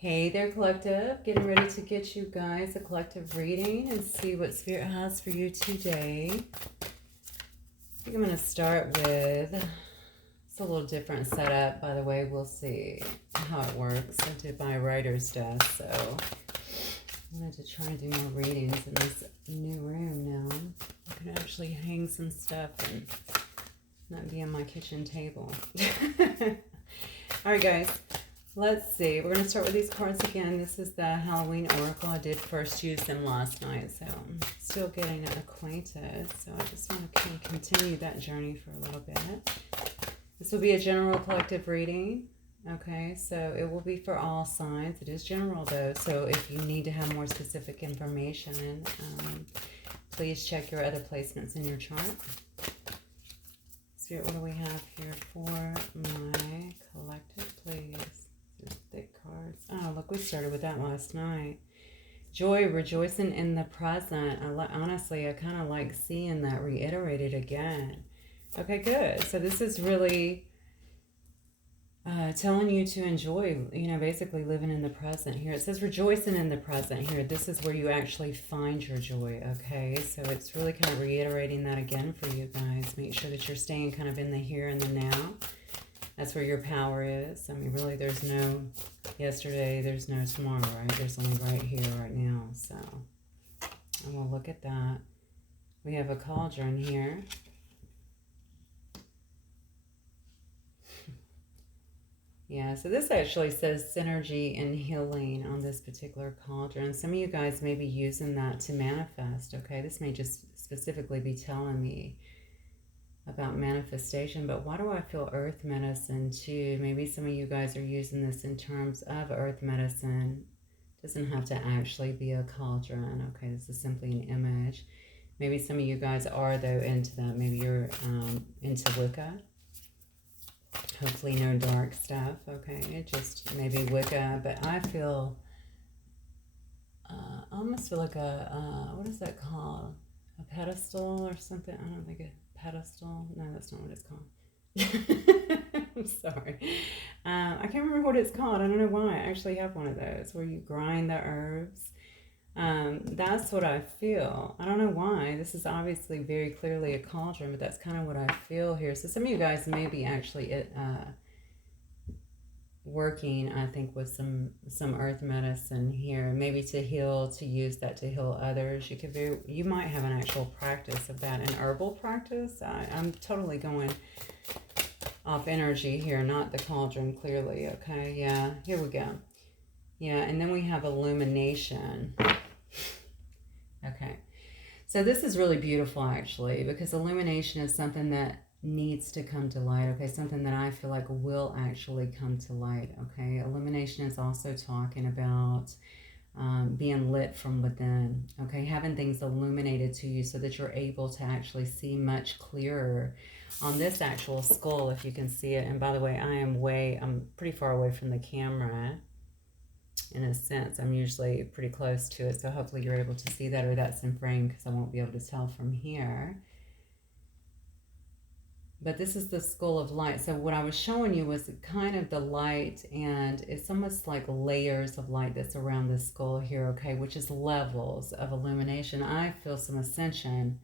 Hey there, collective. Getting ready to get you guys a collective reading and see what Spirit has for you today. I think I'm going to start with, it's a little different setup, by the way. We'll see how it works. I did my writer's desk, so I wanted to try and do more readings in this new room now. I can actually hang some stuff and not be on my kitchen table. All right, guys. Let's see. We're going to start with these cards again. This is the Halloween Oracle. I did first use them last night, so I'm still getting acquainted. So I just want to continue that journey for a little bit. This will be a general collective reading. Okay, so it will be for all signs. It is general, though, so if you need to have more specific information, please check your other placements in your chart. Spirit, what do we have here for my collective, please? Thick cards. Oh, look, we started with that last night. Joy, rejoicing in the present. Honestly, I kind of like seeing that reiterated again. Okay, good. So this is really telling you to enjoy, basically living in the present here. It says rejoicing in the present here. This is where you actually find your joy, okay? So it's really kind of reiterating that again for you guys. Make sure that you're staying kind of in the here and the now. That's where your power is. I mean, really, there's no yesterday, there's no tomorrow, right? There's only right here, right now. So, and we'll look at that. We have a cauldron here. Yeah, so this actually says synergy and healing on this particular cauldron. Some of you guys may be using that to manifest, okay? This may just specifically be telling me about manifestation, but why do I feel earth medicine too? Maybe some of you guys are using this in terms of earth medicine. Doesn't have to actually be a cauldron. Okay, this is simply an image. Maybe some of you guys are, though, into that. Maybe you're into Wicca. Hopefully no dark stuff, okay? Just maybe Wicca, but I feel, I almost feel like a, what is that called? A pedestal or something? I don't think pedestal. No, that's not what it's called. I'm sorry. I can't remember what it's called. I don't know why. I actually have one of those where you grind the herbs. That's what I feel. I don't know why. This is obviously very clearly a cauldron, but that's kind of what I feel here. So some of you guys may be actually working, I think, with some earth medicine here, maybe to heal, to use that to heal others. You might have an actual practice of that, an herbal practice. I'm totally going off energy here, not the cauldron, clearly. Okay, yeah, here we go. Yeah, and then we have illumination. Okay, so this is really beautiful, actually, because illumination is something that needs to come to light, okay? Something that I feel like will actually come to light, okay? Illumination is also talking about being lit from within, okay? Having things illuminated to you so that you're able to actually see much clearer. On this actual skull, if you can see it, and by the way, I'm pretty far away from the camera. In a sense, I'm usually pretty close to it, so hopefully you're able to see that, or that's in frame because I won't be able to tell from here. But this is the skull of light. So what I was showing you was kind of the light, and it's almost like layers of light that's around the skull here, okay, which is levels of illumination. I feel some ascension,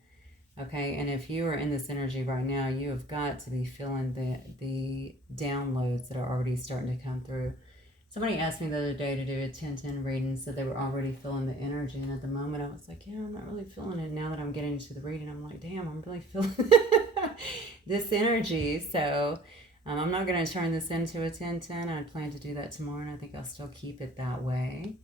okay, and if you are in this energy right now, you have got to be feeling the downloads that are already starting to come through. Somebody asked me the other day to do a 10-10 reading, so they were already feeling the energy, and at the moment I was like, yeah, I'm not really feeling it. Now that I'm getting into the reading, I'm like, damn, I'm really feeling this energy. So I'm not going to turn this into a 10-10. I plan to do that tomorrow, and I think I'll still keep it that way.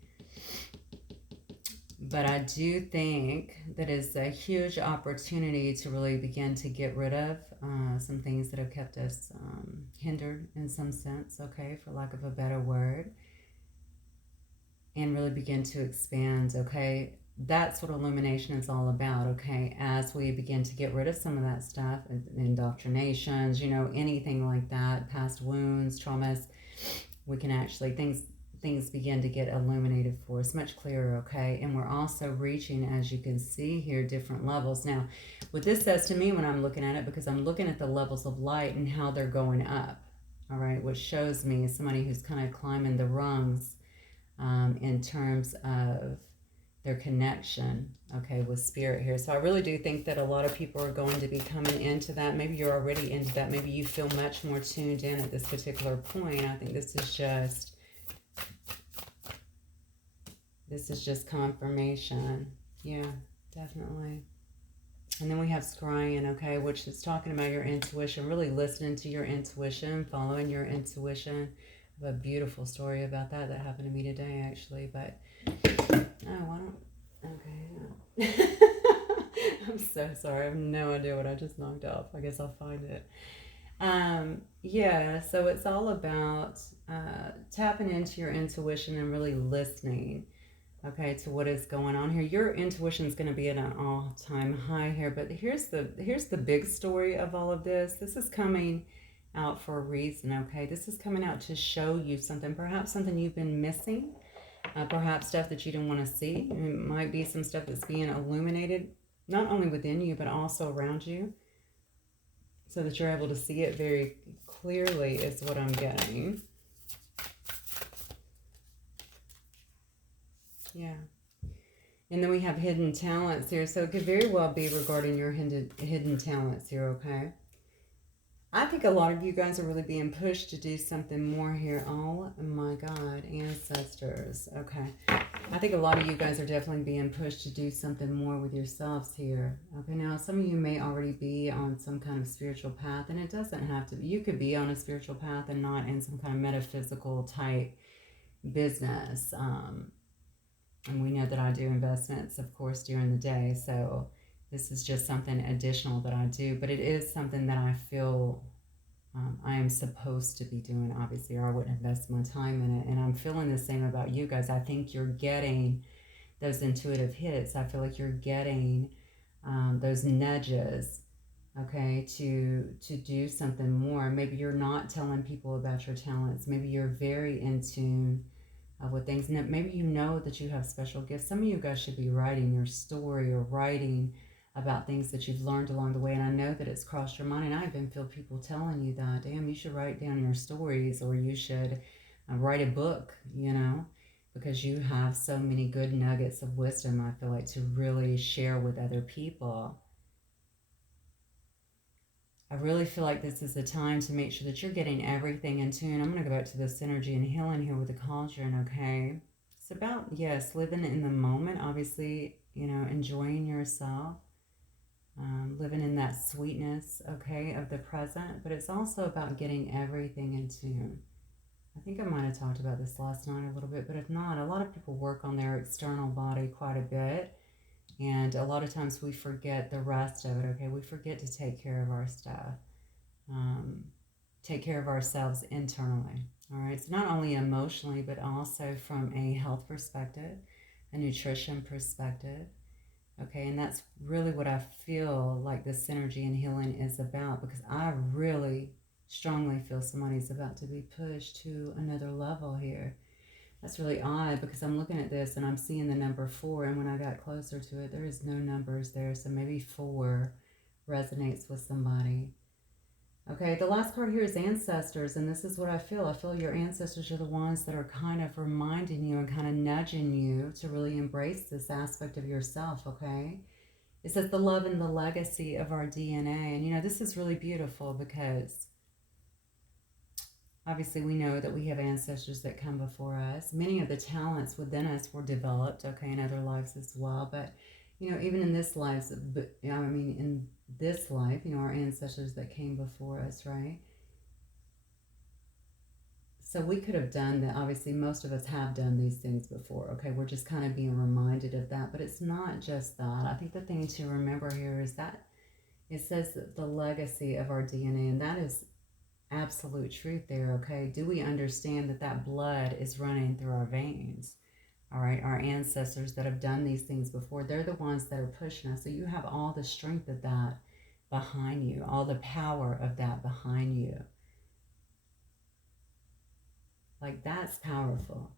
But I do think that it's a huge opportunity to really begin to get rid of some things that have kept us hindered in some sense, okay, for lack of a better word, and really begin to expand, okay? That's what illumination is all about, okay? As we begin to get rid of some of that stuff, indoctrinations, anything like that, past wounds, traumas, we can actually, things begin to get illuminated for us much clearer, okay? And we're also reaching, as you can see here, different levels. Now, what this says to me when I'm looking at it, because I'm looking at the levels of light and how they're going up, all right, which shows me somebody who's kind of climbing the rungs in terms of their connection, okay, with spirit here. So I really do think that a lot of people are going to be coming into that. Maybe you're already into that. Maybe you feel much more tuned in at this particular point. I think this is just confirmation. Yeah, definitely. And then we have scrying, okay, which is talking about your intuition, really listening to your intuition, following your intuition. I have a beautiful story about that happened to me today, actually. But, oh, why don't, okay. I'm so sorry. I have no idea what I just knocked off. I guess I'll find it. Yeah, so it's all about tapping into your intuition and really listening, okay, to what is going on here. Your intuition is going to be at an all-time high here, but here's the big story of all of this. This is coming out for a reason, okay? This is coming out to show you something, perhaps something you've been missing, perhaps stuff that you didn't want to see. It might be some stuff that's being illuminated, not only within you, but also around you, so that you're able to see it very clearly is what I'm getting. Yeah. And then we have hidden talents here. So it could very well be regarding your hidden talents here, okay? I think a lot of you guys are really being pushed to do something more here. Oh my God, ancestors. Okay. I think a lot of you guys are definitely being pushed to do something more with yourselves here. Okay, now some of you may already be on some kind of spiritual path, and it doesn't have to be. You could be on a spiritual path and not in some kind of metaphysical type business. And we know that I do investments, of course, during the day. So this is just something additional that I do. But it is something that I feel I am supposed to be doing, obviously, or I wouldn't invest my time in it. And I'm feeling the same about you guys. I think you're getting those intuitive hits. I feel like you're getting those nudges, okay, to do something more. Maybe you're not telling people about your talents. Maybe you're very in tune with things. And maybe you know that you have special gifts. Some of you guys should be writing your story or writing about things that you've learned along the way. And I know that it's crossed your mind. And I even feel people telling you that, damn, you should write down your stories, or you should write a book, you know, because you have so many good nuggets of wisdom, I feel like, to really share with other people. I really feel like this is the time to make sure that you're getting everything in tune. I'm going to go back to this synergy and healing here with the cauldron, okay? It's about, yes, living in the moment, obviously, you know, enjoying yourself, living in that sweetness, okay, of the present, but it's also about getting everything in tune. I think I might have talked about this last night a little bit, but if not, a lot of people work on their external body quite a bit. And a lot of times we forget the rest of it, okay? We forget to take care of our stuff, take care of ourselves internally, all right? So not only emotionally, but also from a health perspective, a nutrition perspective, okay? And that's really what I feel like this synergy and healing is about, because I really strongly feel somebody's about to be pushed to another level here. That's really odd, because I'm looking at this and I'm seeing the number 4, and when I got closer to it, there is no numbers there, so maybe 4 resonates with somebody. Okay, the last card here is ancestors, and this is what I feel. I feel your ancestors are the ones that are kind of reminding you and kind of nudging you to really embrace this aspect of yourself, okay? It says the love and the legacy of our DNA, and you know, this is really beautiful because obviously, we know that we have ancestors that come before us. Many of the talents within us were developed, okay, in other lives as well. But, you know, even in this life, in this life, you know, our ancestors that came before us, right? So we could have done that. Obviously, most of us have done these things before, okay? We're just kind of being reminded of that. But it's not just that. I think the thing to remember here is that it says that the legacy of our DNA, and that is absolute truth there, okay? Do we understand that that blood is running through our veins? All right, our ancestors that have done these things before, they're the ones that are pushing us. So you have all the strength of that behind you, all the power of that behind you. Like, that's powerful,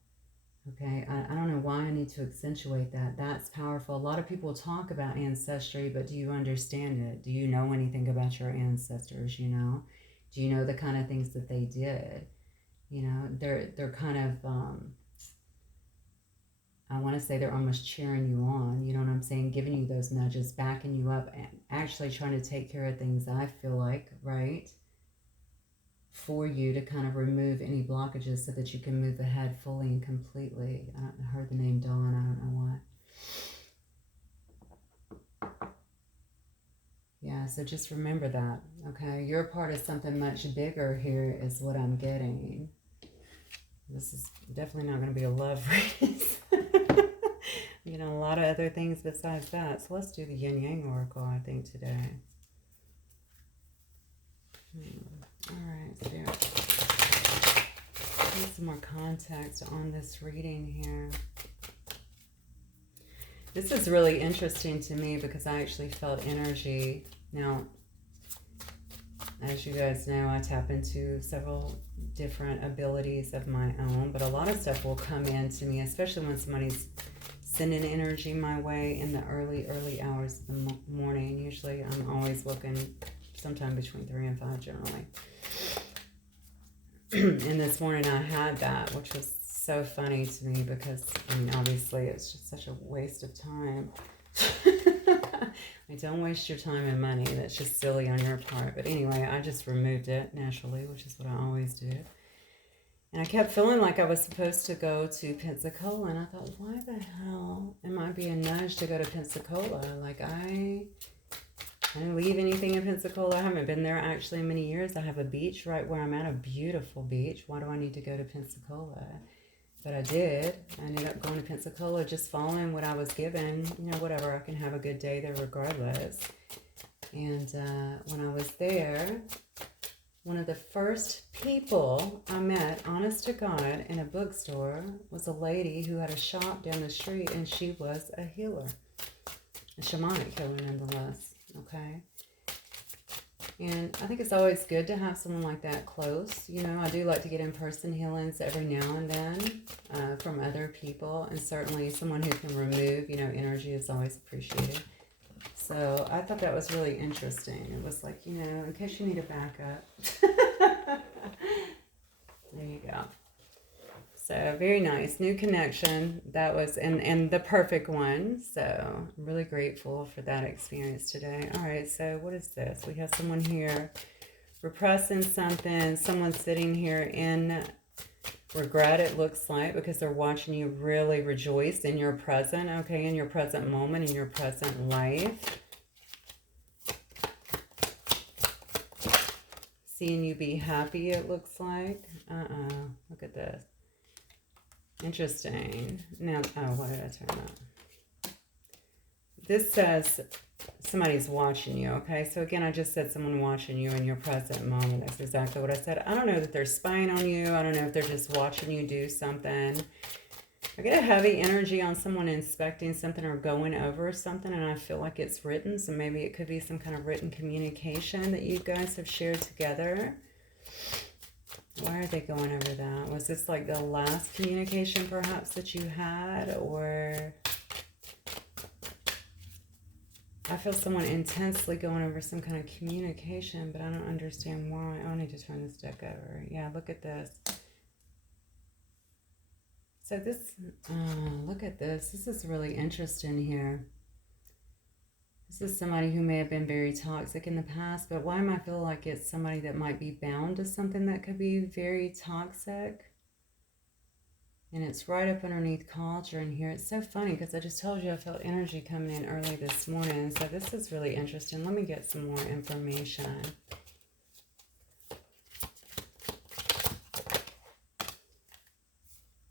okay? I don't know why I need to accentuate that. That's powerful. A lot of people talk about ancestry, but do you understand it? Do you know anything about your ancestors, you know? Do you know the kind of things that they did? You know, they're kind of, I want to say they're almost cheering you on, you know what I'm saying? Giving you those nudges, backing you up, and actually trying to take care of things, I feel like, right? For you to kind of remove any blockages so that you can move ahead fully and completely. I heard the name Dawn, I don't know why. Yeah, so just remember that, okay? You're a part of something much bigger here is what I'm getting. This is definitely not going to be a love race. You know, a lot of other things besides that. So let's do the Yin Yang Oracle, I think, today. All right, Spirit. Get some more context on this reading here. This is really interesting to me because I actually felt energy. Now, as you guys know, I tap into several different abilities of my own, but a lot of stuff will come in to me, especially when somebody's sending energy my way in the early hours of the morning. Usually I'm always looking sometime between 3 and 5 generally. And this morning I had that, which was so funny to me because, I mean, obviously it's just such a waste of time. I don't waste your time and money. That's just silly on your part. But anyway, I just removed it naturally, which is what I always do. And I kept feeling like I was supposed to go to Pensacola. And I thought, why the hell am I being nudged to go to Pensacola? Like, I didn't leave anything in Pensacola. I haven't been there actually in many years. I have a beach right where I'm at, a beautiful beach. Why do I need to go to Pensacola? But I did. I ended up going to Pensacola, just following what I was given. You know, whatever, I can have a good day there regardless. And when I was there, one of the first people I met, honest to God, in a bookstore was a lady who had a shop down the street, and she was a healer. A shamanic healer nonetheless, okay? And I think it's always good to have someone like that close. You know, I do like to get in-person healings every now and then from other people. And certainly someone who can remove, you know, energy is always appreciated. So I thought that was really interesting. It was like, you know, in case you need a backup. There you go. So very nice. New connection. That was, and the perfect one. So I'm really grateful for that experience today. All right, so what is this? We have someone here repressing something. Someone sitting here in regret, it looks like, because they're watching you really rejoice in your present, okay, in your present moment, in your present life. Seeing you be happy, it looks like. Look at this. Interesting. Now, oh, why did I turn that? This says somebody's watching you, okay? So again, I just said someone watching you in your present moment. That's exactly what I said. I don't know that they're spying on you. I don't know if they're just watching you do something. I get a heavy energy on someone inspecting something or going over something, and I feel like it's written. So maybe it could be some kind of written communication that you guys have shared together. Why are they going over that? Was this like the last communication perhaps that you had? Or I feel someone intensely going over some kind of communication, but I don't understand why. Oh, I need to turn this deck over. Yeah, look at this. So this, look at this. This is really interesting here. This is somebody who may have been very toxic in the past, but why am I feel like it's somebody that might be bound to something that could be very toxic? And it's right up underneath cauldron here. It's so funny because I just told you I felt energy coming in early this morning. So this is really interesting. Let me get some more information.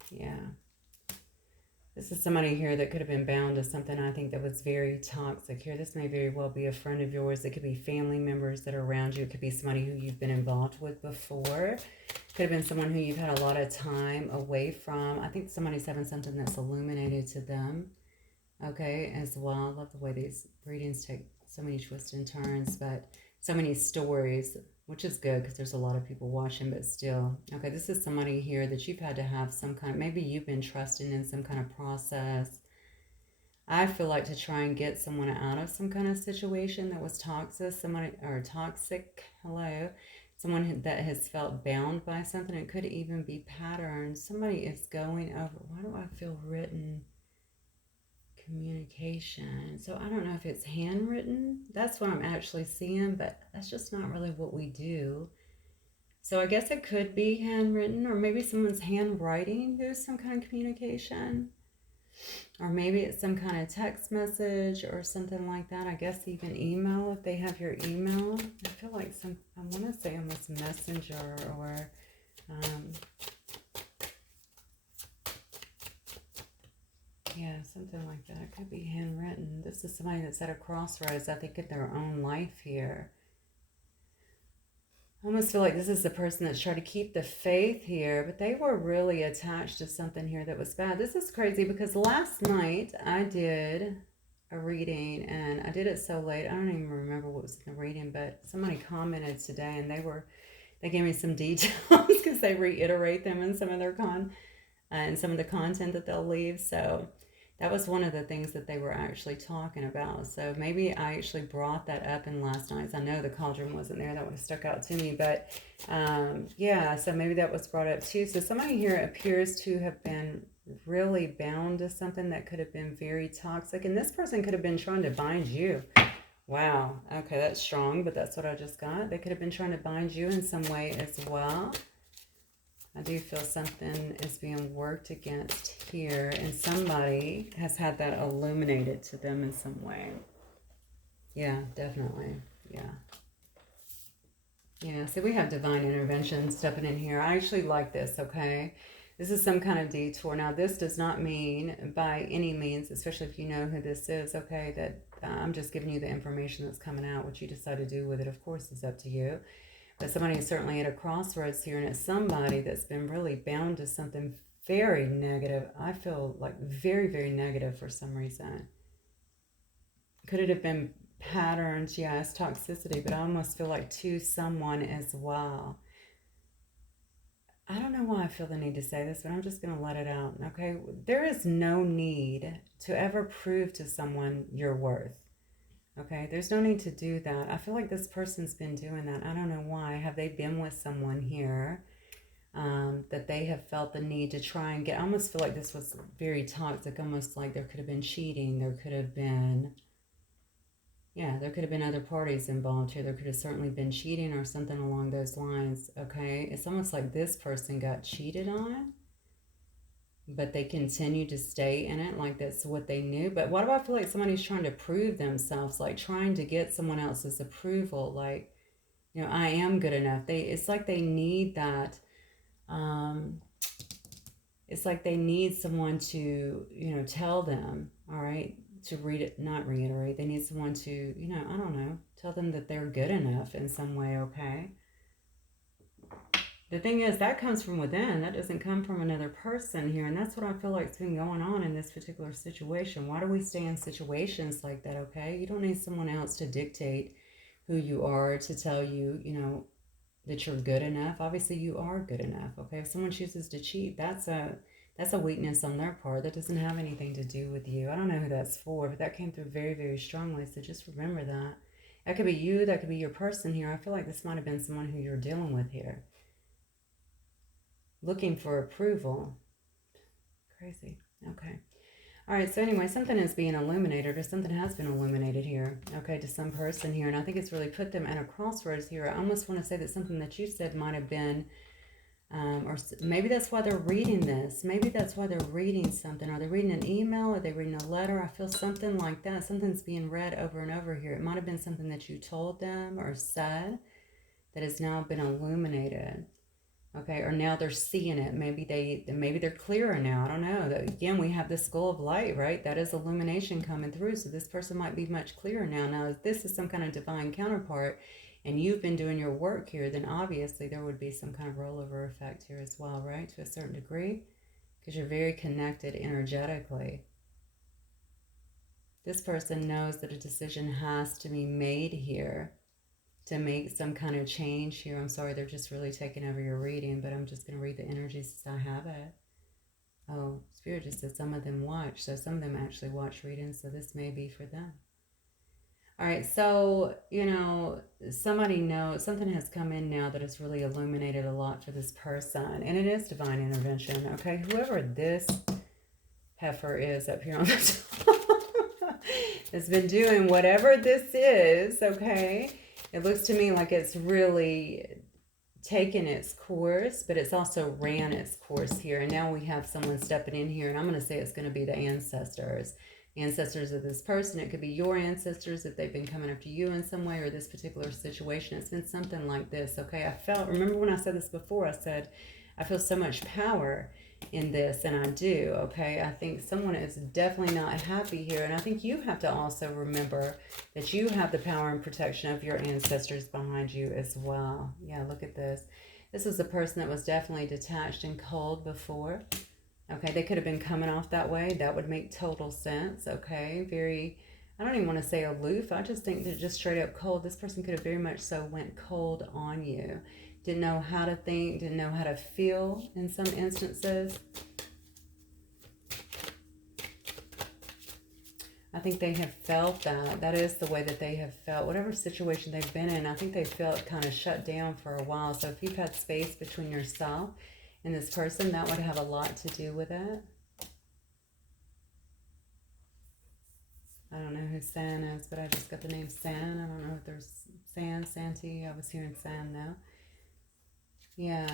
Yeah. This is somebody here that could have been bound to something, I think, that was very toxic here. This may very well be a friend of yours. It could be family members that are around you. It could be somebody who you've been involved with before. Could have been someone who you've had a lot of time away from. I think somebody's having something that's illuminated to them, okay, as well. I love the way these readings take so many twists and turns, but so many stories, which is good because there's a lot of people watching, but still. Okay, this is somebody here that you've had to have some kind of, maybe you've been trusting in some kind of process. I feel like to try and get someone out of some kind of situation that was toxic, someone that has felt bound by something. It could even be patterns. Somebody is going over, why do I feel written? Communication. So I don't know if it's handwritten. That's what I'm actually seeing, but that's just not really what we do. So I guess it could be handwritten, or maybe someone's handwriting through some kind of communication. Or maybe it's some kind of text message or something like that. I guess even email, if they have your email. I feel like I want to say almost messenger or yeah, something like that. It could be handwritten. This is somebody that's at a crossroads, I think, in their own life here. I almost feel like this is the person that's trying to keep the faith here, but they were really attached to something here that was bad. This is crazy because last night I did a reading and I did it so late. I don't even remember what was in the reading, but somebody commented today and they gave me some details because they reiterate them in some of their and some of the content that they'll leave. So that was one of the things that they were actually talking about. So maybe I actually brought that up in last night's. I know the cauldron wasn't there. That one stuck out to me. But yeah, so maybe that was brought up too. So somebody here appears to have been really bound to something that could have been very toxic. And this person could have been trying to bind you. Wow. Okay, that's strong, but that's what I just got. They could have been trying to bind you in some way as well. I do feel something is being worked against here, and somebody has had that illuminated to them in some way. Yeah, definitely. Yeah. Yeah, see, we have divine intervention stepping in here. I actually like this, okay? This is some kind of detour. Now, this does not mean by any means, especially if you know who this is, okay, that I'm just giving you the information that's coming out. What you decide to do with it, of course, is up to you. But somebody is certainly at a crossroads here, and it's somebody that's been really bound to something very negative. I feel like very, very negative for some reason. Could it have been patterns? Yes, toxicity, but I almost feel like to someone as well. I don't know why I feel the need to say this, but I'm just going to let it out, okay? There is no need to ever prove to someone your worth. Okay, there's no need to do that. I feel like this person's been doing that. I don't know why. Have they been with someone here that they have felt the need to try and get? I almost feel like this was very toxic, almost like there could have been cheating. There could have been, yeah, there could have been other parties involved here. There could have certainly been cheating or something along those lines, okay? It's almost like this person got cheated on, but they continue to stay in it like that's what they knew. But what do I feel like somebody's trying to prove themselves, like trying to get someone else's approval, like, you know, I am good enough. It's like they need that. It's like they need someone to, you know, tell them, all right, to not reiterate. They need someone to, you know, I don't know, tell them that they're good enough in some way, okay? The thing is, that comes from within. That doesn't come from another person here. And that's what I feel like has been going on in this particular situation. Why do we stay in situations like that, okay? You don't need someone else to dictate who you are, to tell you, you know, that you're good enough. Obviously, you are good enough, okay? If someone chooses to cheat, that's a weakness on their part. That doesn't have anything to do with you. I don't know who that's for, but that came through very, very strongly. So just remember that. That could be you. That could be your person here. I feel like this might have been someone who you're dealing with here, looking for approval. Crazy. Okay. All right. So anyway, something is being illuminated, or something has been illuminated here, okay, to some person here. And I think it's really put them at a crossroads here. I almost want to say that something that you said might have been, or maybe that's why they're reading this. Maybe that's why they're reading something. Are they reading an email? Are they reading a letter? I feel something like that. Something's being read over and over here. It might have been something that you told them or said that has now been illuminated. Okay, or now they're seeing it. Maybe they're clearer now. I don't know. Again, we have the skull of light, right? That is illumination coming through. So this person might be much clearer now. Now, if this is some kind of divine counterpart and you've been doing your work here, then obviously there would be some kind of rollover effect here as well, right? To a certain degree, because you're very connected energetically. This person knows that a decision has to be made here to make some kind of change here. I'm sorry, they're just really taking over your reading, but I'm just going to read the energies as I have it. Oh, Spirit just said some of them watch. So some of them actually watch readings, so this may be for them. All right, so, you know, somebody knows, something has come in now that has really illuminated a lot for this person, and it is divine intervention, okay? Whoever this heifer is up here on the top. has been doing whatever this is, okay? It looks to me like it's really taken its course, but it's also ran its course here. And now we have someone stepping in here, and I'm going to say it's going to be the ancestors. Ancestors of this person. It could be your ancestors if they've been coming after you in some way, or this particular situation. It's been something like this, okay? Remember when I said this before, I said, I feel so much power in this, and I do, okay? I think someone is definitely not happy here, and I think you have to also remember that you have the power and protection of your ancestors behind you as well. Yeah, look at this. This is a person that was definitely detached and cold before. Okay, they could have been coming off that way. That would make total sense, okay? Very, I don't even want to say aloof. I just think they're just straight up cold. This person could have very much so went cold on you. Didn't know how to think, didn't know how to feel in some instances. I think they have felt that. That is the way that they have felt. Whatever situation they've been in, I think they felt kind of shut down for a while. So if you've had space between yourself and this person, that would have a lot to do with it. I don't know who San is, but I just got the name San. I don't know if there's San, Santi. I was hearing San though. Yeah.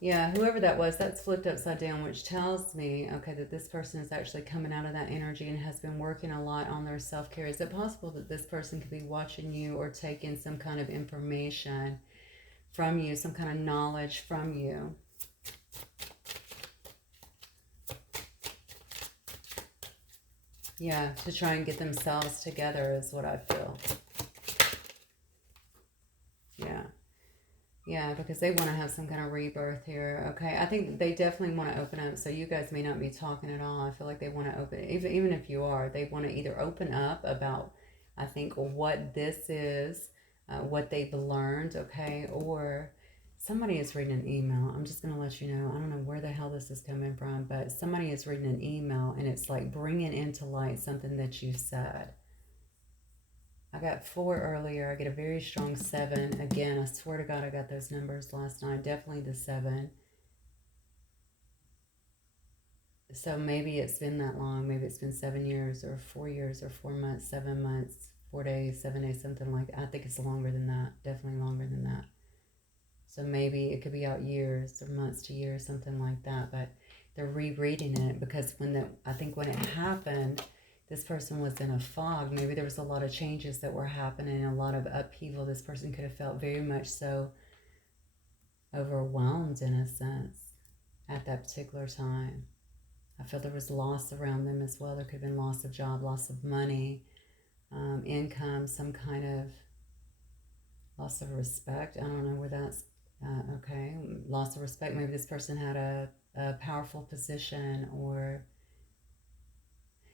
Yeah, whoever that was, that's flipped upside down, which tells me, okay, that this person is actually coming out of that energy and has been working a lot on their self-care. Is it possible that this person could be watching you or taking some kind of information from you, some kind of knowledge from you? Yeah, to try and get themselves together is what I feel. Yeah. Yeah, because they want to have some kind of rebirth here. Okay, I think they definitely want to open up. So you guys may not be talking at all. I feel like they want to open, even if you are, they want to either open up about, I think, what this is, what they've learned, okay, or somebody is reading an email. I'm just going to let you know. I don't know where the hell this is coming from, but somebody is reading an email, and it's like bringing into light something that you said. I got 4 earlier. I get a very strong 7. Again, I swear to God, I got those numbers last night. Definitely the 7. So maybe it's been that long. Maybe it's been 7 years or 4 years or 4 months, 7 months, 4 days, 7 days, something like that. I think it's longer than that. Definitely longer than that. So maybe it could be out years or months to years, something like that. But they're rereading it because I think when it happened, this person was in a fog. Maybe there was a lot of changes that were happening, a lot of upheaval. This person could have felt very much so overwhelmed in a sense at that particular time. I feel there was loss around them as well. There could have been loss of job, loss of money, income, some kind of loss of respect. I don't know where that's, okay. Loss of respect. Maybe this person had a powerful position, or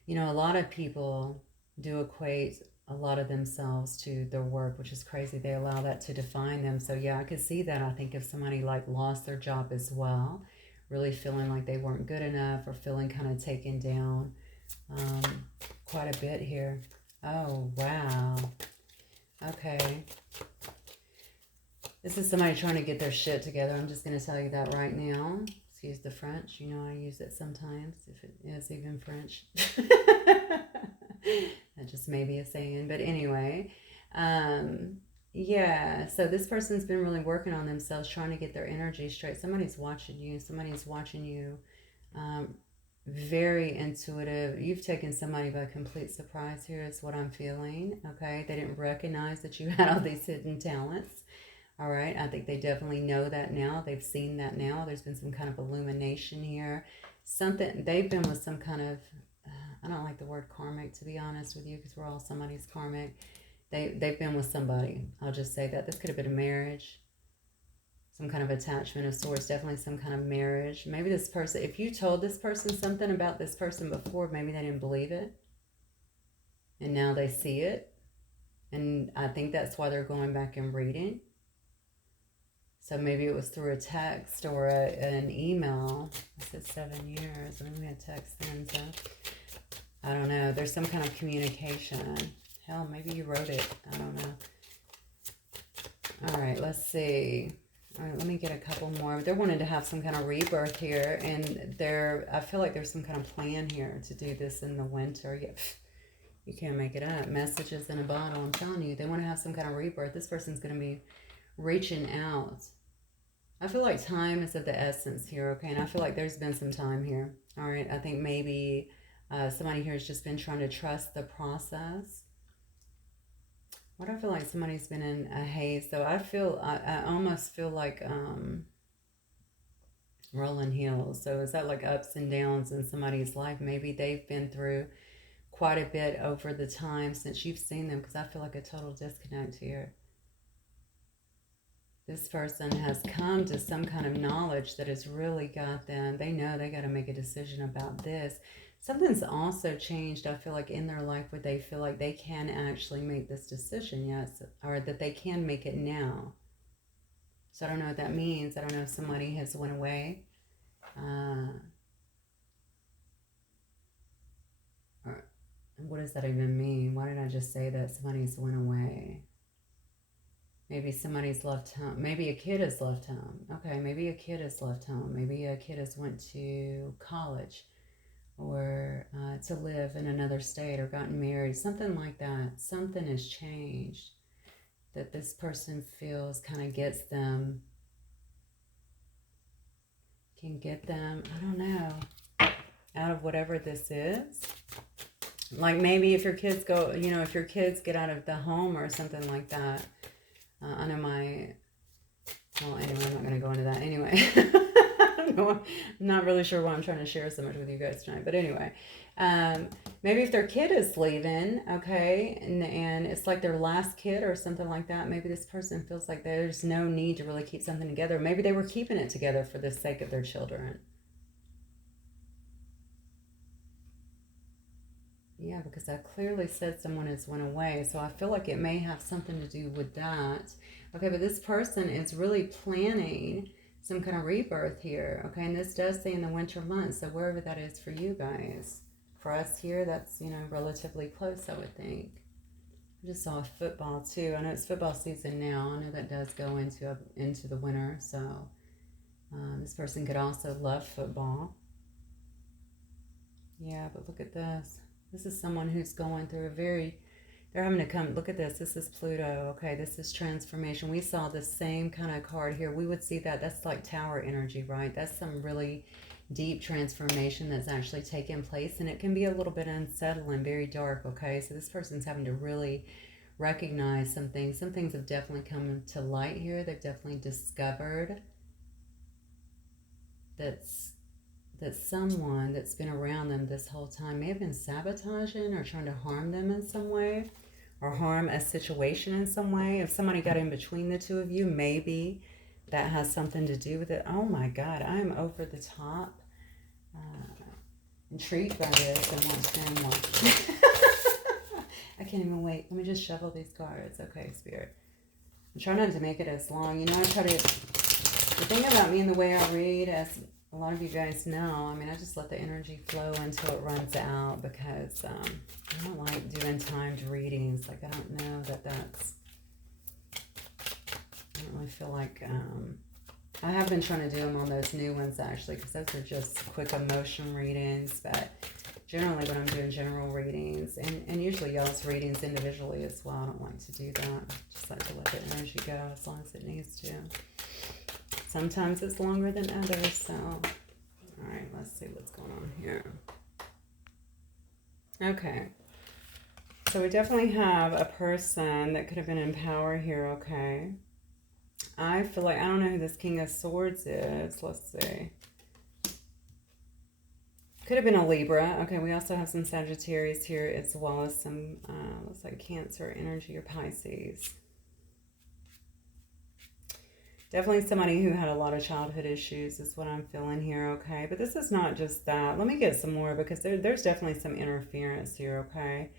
a lot of people do equate a lot of themselves to their work, which is crazy. They allow that to define them. So yeah, I could see that. I think if somebody like lost their job as well, really feeling like they weren't good enough, or feeling kind of taken down quite a bit here. Oh, wow. Okay. This is somebody trying to get their shit together. I'm just going to tell you that right now. Excuse the French. I use it sometimes, if it is even French. That just may be a saying. But anyway, yeah. So this person's been really working on themselves, trying to get their energy straight. Somebody's watching you. Somebody's watching you. Very intuitive. You've taken somebody by complete surprise here is what I'm feeling. Okay. They didn't recognize that you had all these hidden talents. All right, I think they definitely know that now. They've seen that now. There's been some kind of illumination here. They've been with some kind of, I don't like the word karmic, to be honest with you, because we're all somebody's karmic. They've been with somebody. I'll just say that. This could have been a marriage, some kind of attachment of sorts, definitely some kind of marriage. Maybe this person, if you told this person something about this person before, maybe they didn't believe it. And now they see it. And I think that's why they're going back and reading. So maybe it was through a text or an email. I said 7 years. I mean, we had text then, so I don't know. There's some kind of communication. Hell, maybe you wrote it. I don't know. All right, let's see. All right, let me get a couple more. They're wanting to have some kind of rebirth here, and I feel like there's some kind of plan here to do this in the winter. Yeah. You can't make it up. Messages in a bottle. I'm telling you, they want to have some kind of rebirth. This person's going to be reaching out. I feel like time is of the essence here, okay? And I feel like there's been some time here. All right, I think maybe somebody here has just been trying to trust the process. What do I feel like somebody's been in a haze, though? I almost feel like rolling hills. So is that like ups and downs in somebody's life? Maybe they've been through quite a bit over the time since you've seen them, because I feel like a total disconnect here. This person has come to some kind of knowledge that has really got them. They know they got to make a decision about this. Something's also changed, I feel like, in their life where they feel like they can actually make this decision, yes, or that they can make it now. So I don't know what that means. I don't know if somebody has went away. Or what does that even mean? Why did I just say that somebody's went away? Maybe somebody's left home. Maybe a kid has left home. Okay, maybe a kid has left home. Maybe a kid has went to college or to live in another state or gotten married. Something like that. Something has changed that this person feels kind of gets them, can get them, I don't know, out of whatever this is. Like maybe if your kids go, you know, if your kids get out of the home or something like that. I know well, anyway, I'm not going to go into that anyway. I'm not really sure why I'm trying to share so much with you guys tonight. But anyway, maybe if their kid is leaving, okay, and it's like their last kid or something like that, maybe this person feels like there's no need to really keep something together. Maybe they were keeping it together for the sake of their children. Yeah, because I clearly said someone has went away, so I feel like it may have something to do with that. Okay, but this person is really planning some kind of rebirth here, okay? And this does say in the winter months, so wherever that is for you guys. For us here, that's, you know, relatively close, I would think. I just saw football, too. I know it's football season now. I know that does go into the winter, so this person could also love football. Yeah, but look at this. This is someone who's going through they're having to come, look at this. This is Pluto, okay? This is transformation. We saw the same kind of card here. We would see that. That's like tower energy, right? That's some really deep transformation that's actually taken place. And it can be a little bit unsettling, very dark, okay? So this person's having to really recognize some things. Some things have definitely come to light here. They've definitely discovered that someone that's been around them this whole time may have been sabotaging or trying to harm them in some way, or harm a situation in some way. If somebody got in between the two of you, maybe that has something to do with it. Oh my God, I am over the top intrigued by this and want to know more. I can't even wait. Let me just shuffle these cards. Okay, Spirit. I'm trying not to make it as long. You know, the thing about me and the way I read, as a lot of you guys know, I mean, I just let the energy flow until it runs out, because I don't like doing timed readings. Like, I don't know I don't really feel like, I have been trying to do them on those new ones, actually, because those are just quick emotion readings. But generally when I'm doing general readings, and usually y'all's readings individually as well, I don't like to do that. I just like to let the energy go as long as it needs to. Sometimes it's longer than others, so, all right, let's see what's going on here. Okay, so we definitely have a person that could have been in power here, okay? I feel like, I don't know who this King of Swords is. Let's see. Could have been a Libra. Okay, we also have some Sagittarius here as well as some, looks like Cancer energy or Pisces. Definitely somebody who had a lot of childhood issues is what I'm feeling here, okay? But this is not just that. Let me get some more, because there's definitely some interference here, okay?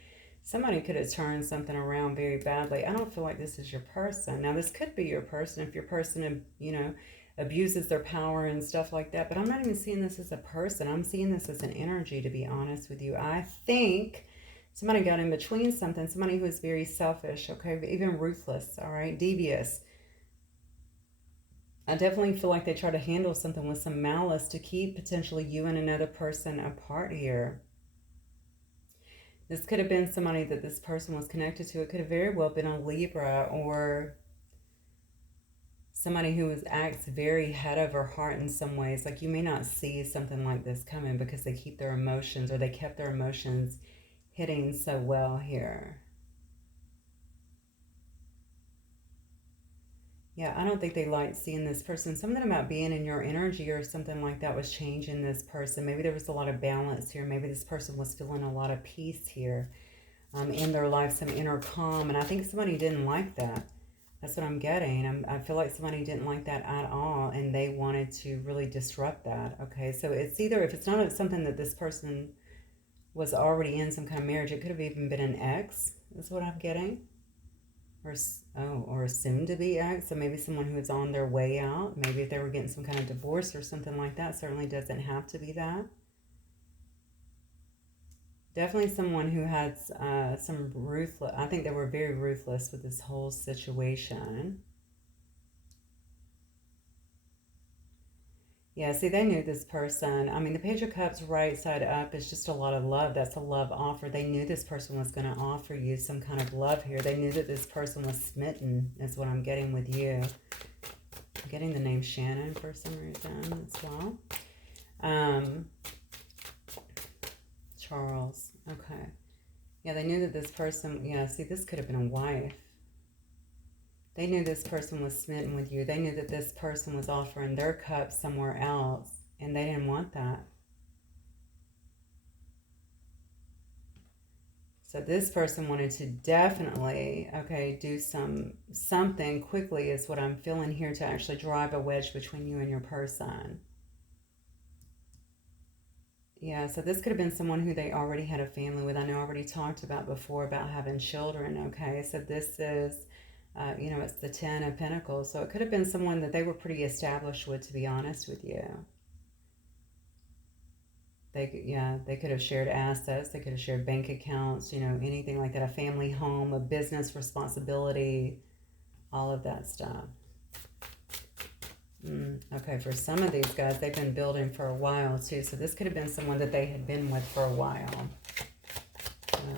Somebody could have turned something around very badly. I don't feel like this is your person. Now, this could be your person if your person, you know, abuses their power and stuff like that. But I'm not even seeing this as a person. I'm seeing this as an energy, to be honest with you. I think somebody got in between something. Somebody who is very selfish, okay? Even ruthless, all right? Devious. I definitely feel like they try to handle something with some malice to keep potentially you and another person apart here. This could have been somebody that this person was connected to. It could have very well been a Libra, or somebody who acts very head over heart in some ways. Like, you may not see something like this coming because they keep their emotions, or they kept their emotions hitting so well here. Yeah, I don't think they liked seeing this person. Something about being in your energy or something like that was changing this person. Maybe there was a lot of balance here. Maybe this person was feeling a lot of peace here in their life, some inner calm. And I think somebody didn't like that. That's what I'm getting. I feel like somebody didn't like that at all, and they wanted to really disrupt that. Okay, so it's either, if it's not something that this person was already in some kind of marriage, it could have even been an ex, is what I'm getting. Or a soon-to-be ex, so maybe someone who is on their way out. Maybe if they were getting some kind of divorce or something like that. Certainly doesn't have to be that. Definitely someone who had some ruthless, I think they were very ruthless with this whole situation. Yeah, see, they knew this person. I mean, the Page of Cups right side up is just a lot of love. That's a love offer. They knew this person was going to offer you some kind of love here. They knew that this person was smitten, is what I'm getting with you. I'm getting the name Shannon for some reason as well. Charles. Okay. Yeah, they knew that this person, yeah, see, this could have been a wife. They knew this person was smitten with you. They knew that this person was offering their cup somewhere else, and they didn't want that. So this person wanted to definitely, okay, do something quickly is what I'm feeling here, to actually drive a wedge between you and your person. Yeah, so this could have been someone who they already had a family with. I know I already talked about before about having children, okay? So this is, it's the Ten of Pentacles. So it could have been someone that they were pretty established with, to be honest with you. They could have shared assets. They could have shared bank accounts, anything like that. A family home, a business responsibility, all of that stuff. Okay, for some of these guys, they've been building for a while too. So this could have been someone that they had been with for a while.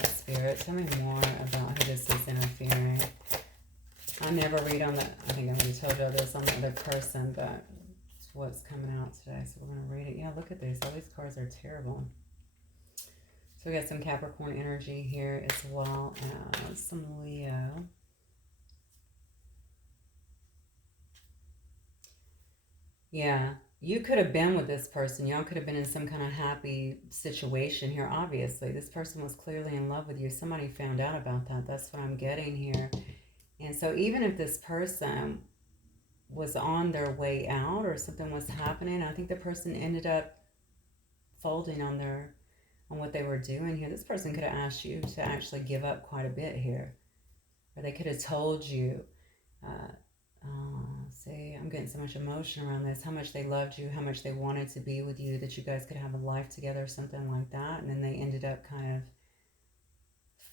Spirit, tell me more about who this is interfering. I never read on the, I think I already told you this, on the other person, but it's what's coming out today. So we're going to read it. Yeah, look at these. All these cards are terrible. So we got some Capricorn energy here as well as some Leo. Yeah, you could have been with this person. Y'all could have been in some kind of happy situation here, obviously. This person was clearly in love with you. Somebody found out about that. That's what I'm getting here. And so even if this person was on their way out or something was happening, I think the person ended up folding on what they were doing here. This person could have asked you to actually give up quite a bit here. Or they could have told you, see, I'm getting so much emotion around this, how much they loved you, how much they wanted to be with you, that you guys could have a life together or something like that. And then they ended up kind of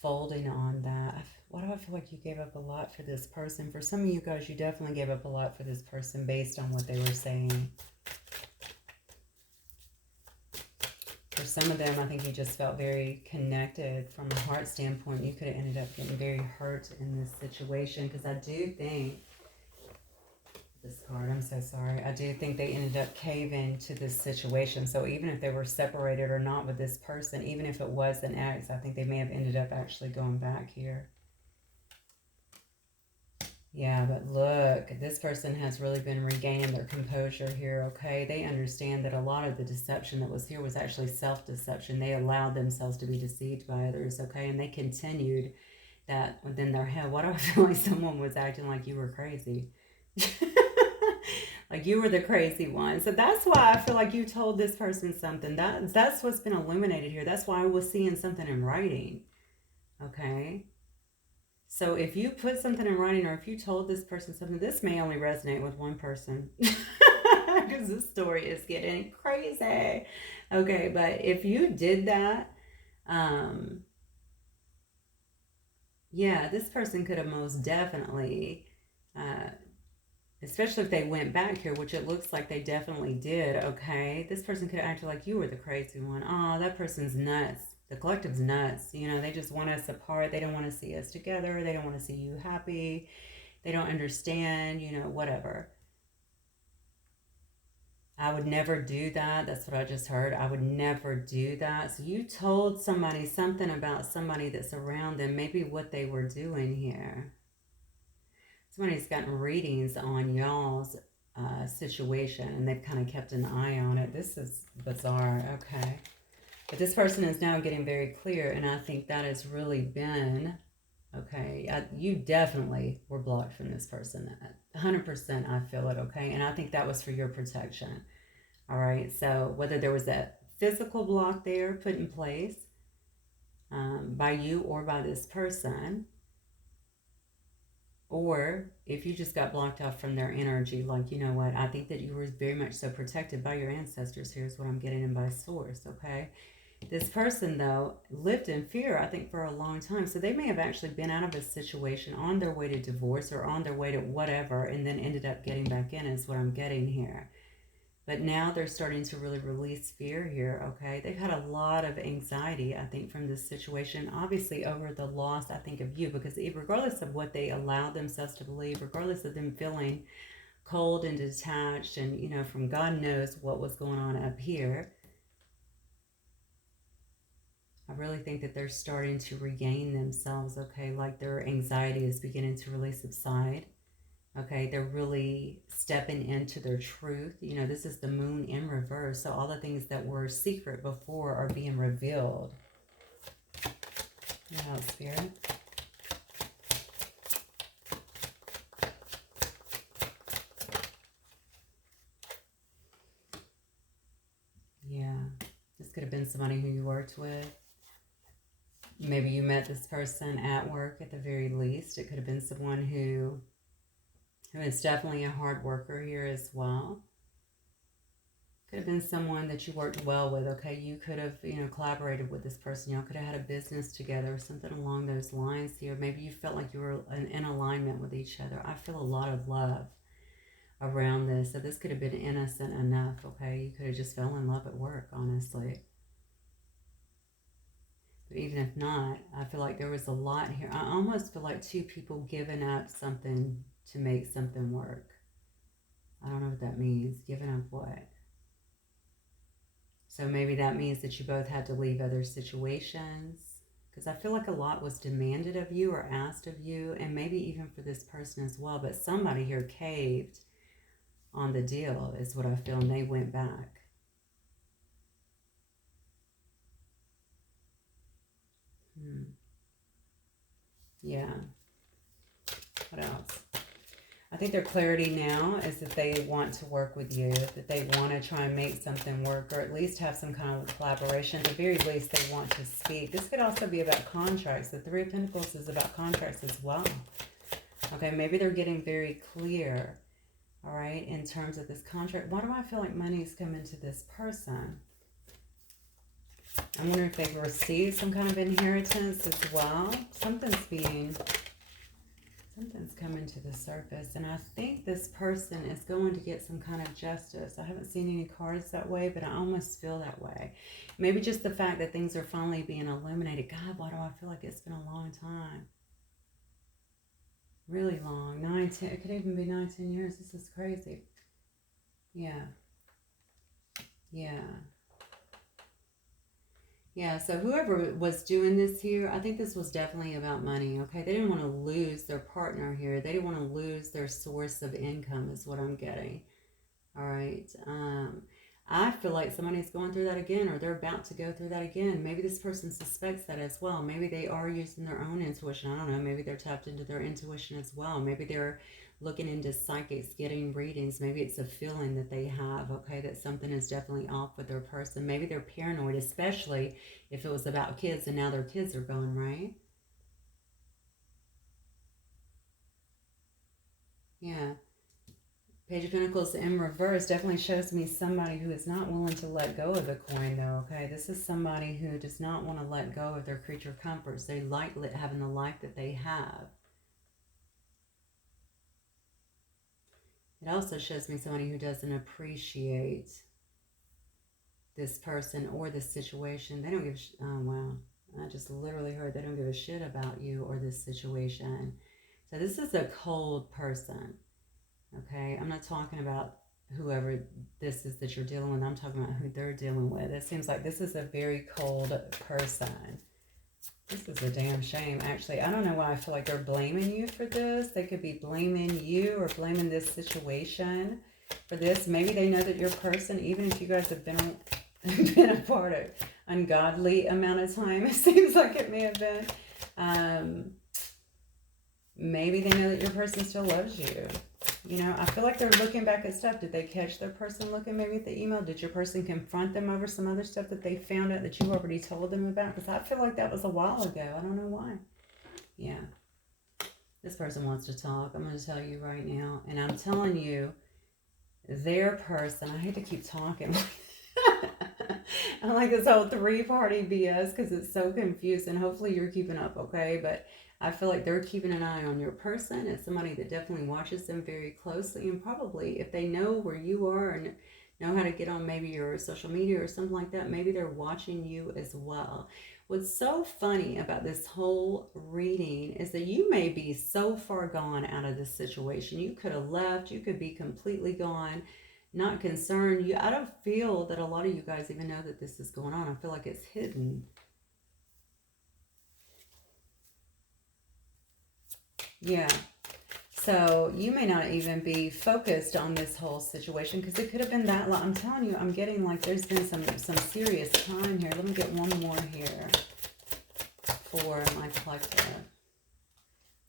folding on that. Why do I feel like you gave up a lot for this person? For some of you guys, you definitely gave up a lot for this person based on what they were saying. For some of them, I think you just felt very connected from a heart standpoint. You could have ended up getting very hurt in this situation, because I do think, this card, I'm so sorry, I do think they ended up caving to this situation. So even if they were separated or not with this person, even if it was an ex, I think they may have ended up actually going back here. Yeah, but look, this person has really been regaining their composure here, okay? They understand that a lot of the deception that was here was actually self-deception. They allowed themselves to be deceived by others, okay? And they continued that within their head. Why do I feel like someone was acting like you were crazy? Like you were the crazy one. So that's why I feel like you told this person something. That's what's been illuminated here. That's why I was seeing something in writing, okay? So if you put something in writing, or if you told this person something, this may only resonate with one person, because this story is getting crazy. Okay, but if you did that, yeah, this person could have most definitely, especially if they went back here, which it looks like they definitely did, okay? This person could have acted like you were the crazy one. Oh, that person's nuts. The collective's nuts. You know, they just want us apart. They don't want to see us together. They don't want to see you happy. They don't understand, you know, whatever. I would never do that. That's what I just heard. I would never do that. So you told somebody something about somebody that's around them, maybe what they were doing here. Somebody's gotten readings on y'all's situation and they've kind of kept an eye on it. This is bizarre. Okay. But this person is now getting very clear, and I think that has really been, okay, you definitely were blocked from this person. 100% I feel it, okay? And I think that was for your protection, all right? So whether there was a physical block there put in place by you or by this person, or if you just got blocked off from their energy, like, you know what, I think that you were very much so protected by your ancestors. Here's what I'm getting and by source, okay? This person, though, lived in fear, I think, for a long time. So they may have actually been out of a situation on their way to divorce or on their way to whatever and then ended up getting back in is what I'm getting here. But now they're starting to really release fear here, okay? They've had a lot of anxiety, I think, from this situation. Obviously, over the loss, I think, of you. Because regardless of what they allowed themselves to believe, regardless of them feeling cold and detached and, you know, from God knows what was going on up here, I really think that they're starting to regain themselves, okay? Like their anxiety is beginning to really subside, okay? They're really stepping into their truth. You know, this is the moon in reverse, so all the things that were secret before are being revealed. Yeah, Spirit. Yeah, this could have been somebody who you worked with. Maybe you met this person at work at the very least. It could have been someone who is definitely a hard worker here as well. Could have been someone that you worked well with, okay? You could have, you know, collaborated with this person. Y'all could have had a business together or something along those lines here. Maybe you felt like you were in alignment with each other. I feel a lot of love around this. So this could have been innocent enough, okay? You could have just fell in love at work, honestly. But even if not, I feel like there was a lot here. I almost feel like two people giving up something to make something work. I don't know what that means. Giving up what? So maybe that means that you both had to leave other situations. Because I feel like a lot was demanded of you or asked of you. And maybe even for this person as well. But somebody here caved on the deal is what I feel. And they went back. Yeah. What else? I think their clarity now is that they want to work with you, that they want to try and make something work, or at least have some kind of collaboration. At the very least, they want to speak. This could also be about contracts. The Three of Pentacles is about contracts as well. Okay, maybe they're getting very clear, all right, in terms of this contract. Why do I feel like money's coming to this person? I wonder if they've received some kind of inheritance as well. Something's coming to the surface, and I think this person is going to get some kind of justice. I haven't seen any cards that way, but I almost feel that way. Maybe just the fact that things are finally being illuminated. God, why do I feel like it's been a long time? Really long. 9, 10, it could even be 9, 10 years. This is crazy. Yeah. Yeah. Yeah, so whoever was doing this here, I think this was definitely about money, okay? They didn't want to lose their partner here. They didn't want to lose their source of income is what I'm getting, all right? I feel like somebody's going through that again, or they're about to go through that again. Maybe this person suspects that as well. Maybe they are using their own intuition. I don't know. Maybe they're tapped into their intuition as well. Maybe they're looking into psychics, getting readings. Maybe it's a feeling that they have, okay, that something is definitely off with their person. Maybe they're paranoid, especially if it was about kids and now their kids are gone, right? Yeah. Page of Pentacles in reverse definitely shows me somebody who is not willing to let go of the coin, though, okay? This is somebody who does not want to let go of their creature comforts. They like having the life that they have. It also shows me somebody who doesn't appreciate this person or this situation. They don't give oh wow, I just literally heard they don't give a shit about you or this situation. So this is a cold person, okay? I'm not talking about whoever this is that you're dealing with. I'm talking about who they're dealing with. It seems like this is a very cold person. This is a damn shame, actually. I don't know why I feel like they're blaming you for this. They could be blaming you or blaming this situation for this. Maybe they know that your person, even if you guys have been apart an ungodly amount of time, it seems like it may have been. Maybe they know that your person still loves you. You know, I feel like they're looking back at stuff. Did they catch their person looking maybe at the email? Did your person confront them over some other stuff that they found out that you already told them about? Because I feel like that was a while ago. I don't know why. Yeah. This person wants to talk. I'm going to tell you right now. And I'm telling you, their person, I hate to keep talking. I like this whole three-party BS because it's so confusing. Hopefully you're keeping up, okay? But I feel like they're keeping an eye on your person. It's somebody that definitely watches them very closely. And probably if they know where you are and know how to get on maybe your social media or something like that, maybe they're watching you as well. What's so funny about this whole reading is that you may be so far gone out of this situation. You could have left. You could be completely gone, not concerned. I don't feel that a lot of you guys even know that this is going on. I feel like it's hidden. Yeah. So you may not even be focused on this whole situation because it could have been that long. I'm telling you, I'm getting like there's been some serious time here. Let me get one more here for my collective.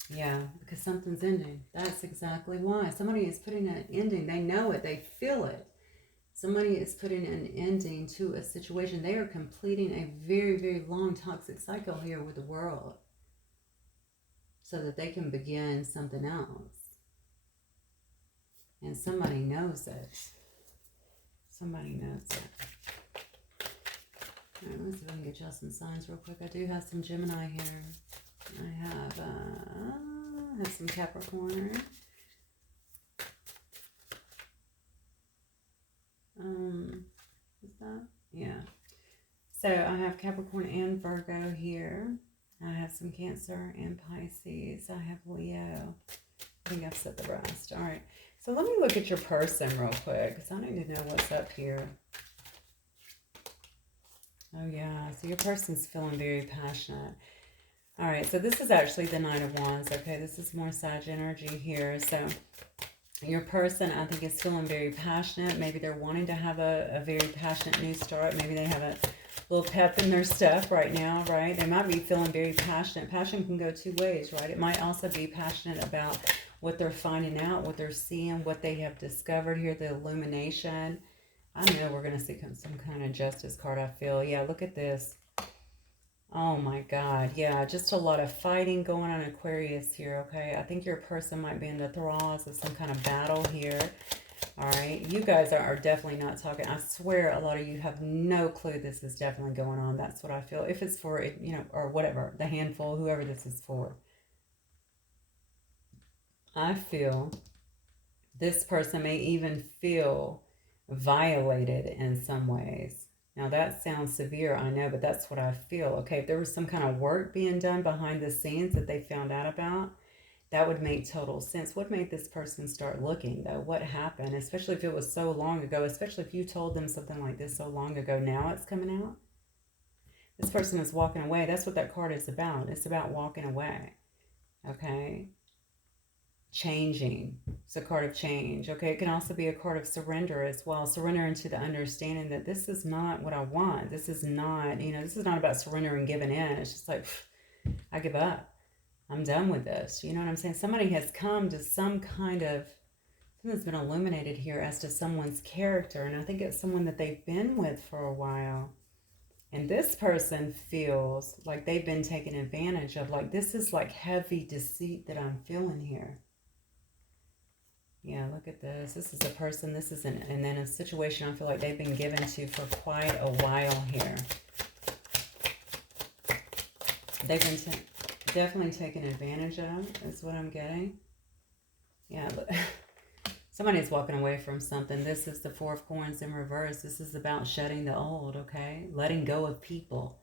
Yeah, because something's ending. That's exactly why. Somebody is putting an ending. They know it. They feel it. Somebody is putting an ending to a situation. They are completing a very, very long toxic cycle here with the world, so that they can begin something else. And somebody knows it. Somebody knows it. All right, let's see if I can get y'all some signs real quick. I do have some Gemini here. I have some Capricorn. Is that? Yeah. So I have Capricorn and Virgo here. I have some Cancer and Pisces. I have Leo. I think I've said the rest. All right. So let me look at your person real quick because I need to know what's up here. Oh, yeah. So your person's feeling very passionate. All right. So this is actually the Knight of Wands. Okay. This is more Sag energy here. So your person, I think, is feeling very passionate. Maybe they're wanting to have a very passionate new start. Maybe they have a little pep in their step right now, right? They might be feeling very passionate. Passion can go two ways, right? It might also be passionate about what they're finding out, what they're seeing, what they have discovered here, the illumination. I know we're going to see some kind of justice card, I feel. Yeah, look at this. Oh my God. Yeah, just a lot of fighting going on in Aquarius here, okay? I think your person might be in the thralls of some kind of battle here. All right, you guys are definitely not talking. I swear a lot of you have no clue this is definitely going on. That's what I feel. If it's for, you know, or whatever, the handful, whoever this is for. I feel this person may even feel violated in some ways. Now that sounds severe, I know, but that's what I feel. Okay, if there was some kind of work being done behind the scenes that they found out about, that would make total sense. What made this person start looking, though? What happened? Especially if it was so long ago, especially if you told them something like this so long ago, now it's coming out. This person is walking away. That's what that card is about. It's about walking away, okay? Changing. It's a card of change, okay? It can also be a card of surrender as well. Surrender into the understanding that this is not what I want. This is not, you know, this is not about surrendering and giving in. It's just like, I give up. I'm done with this. You know what I'm saying? Somebody has come to some kind of, something's been illuminated here as to someone's character. And I think it's someone that they've been with for a while. And this person feels like they've been taken advantage of. Like this is like heavy deceit that I'm feeling here. Yeah, look at this. This is a person, this is and then a situation I feel like they've been given to for quite a while here. They've been definitely taken advantage of, is what I'm getting. Yeah, but Somebody's walking away from something. This is the Four of Coins in reverse. This is about shedding the old, okay? Letting go of people,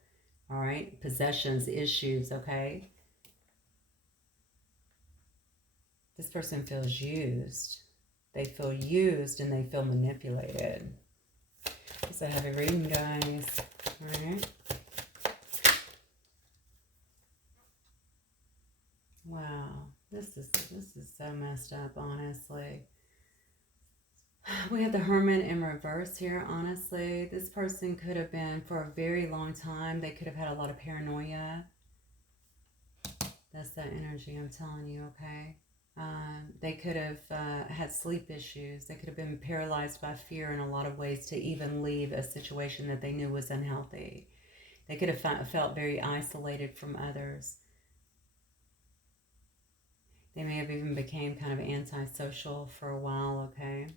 all right? Possessions, issues, okay? This person feels used. They feel used and they feel manipulated. It's a heavy reading, guys. All right. Wow. This is so messed up, honestly. We have the Hermit in reverse here, honestly. This person could have been, for a very long time, they could have had a lot of paranoia. That's that energy, I'm telling you, okay? They could have had sleep issues. They could have been paralyzed by fear in a lot of ways to even leave a situation that they knew was unhealthy. They could have felt very isolated from others. They may have even became kind of antisocial for a while, okay?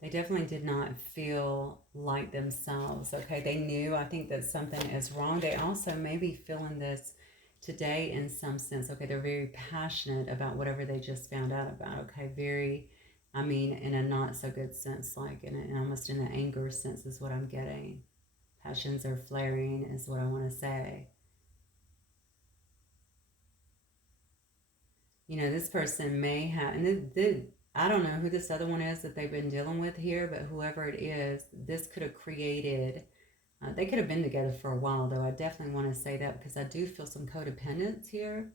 They definitely did not feel like themselves, okay? They knew, I think, that something is wrong. They also may be feeling this today in some sense, okay? They're very passionate about whatever they just found out about, okay? Very, I mean, in a not so good sense, like in almost in an anger sense is what I'm getting. Passions are flaring is what I want to say. You know, this person may have, and I don't know who this other one is that they've been dealing with here, but whoever it is, this could have created, they could have been together for a while, though. I definitely want to say that because I do feel some codependence here.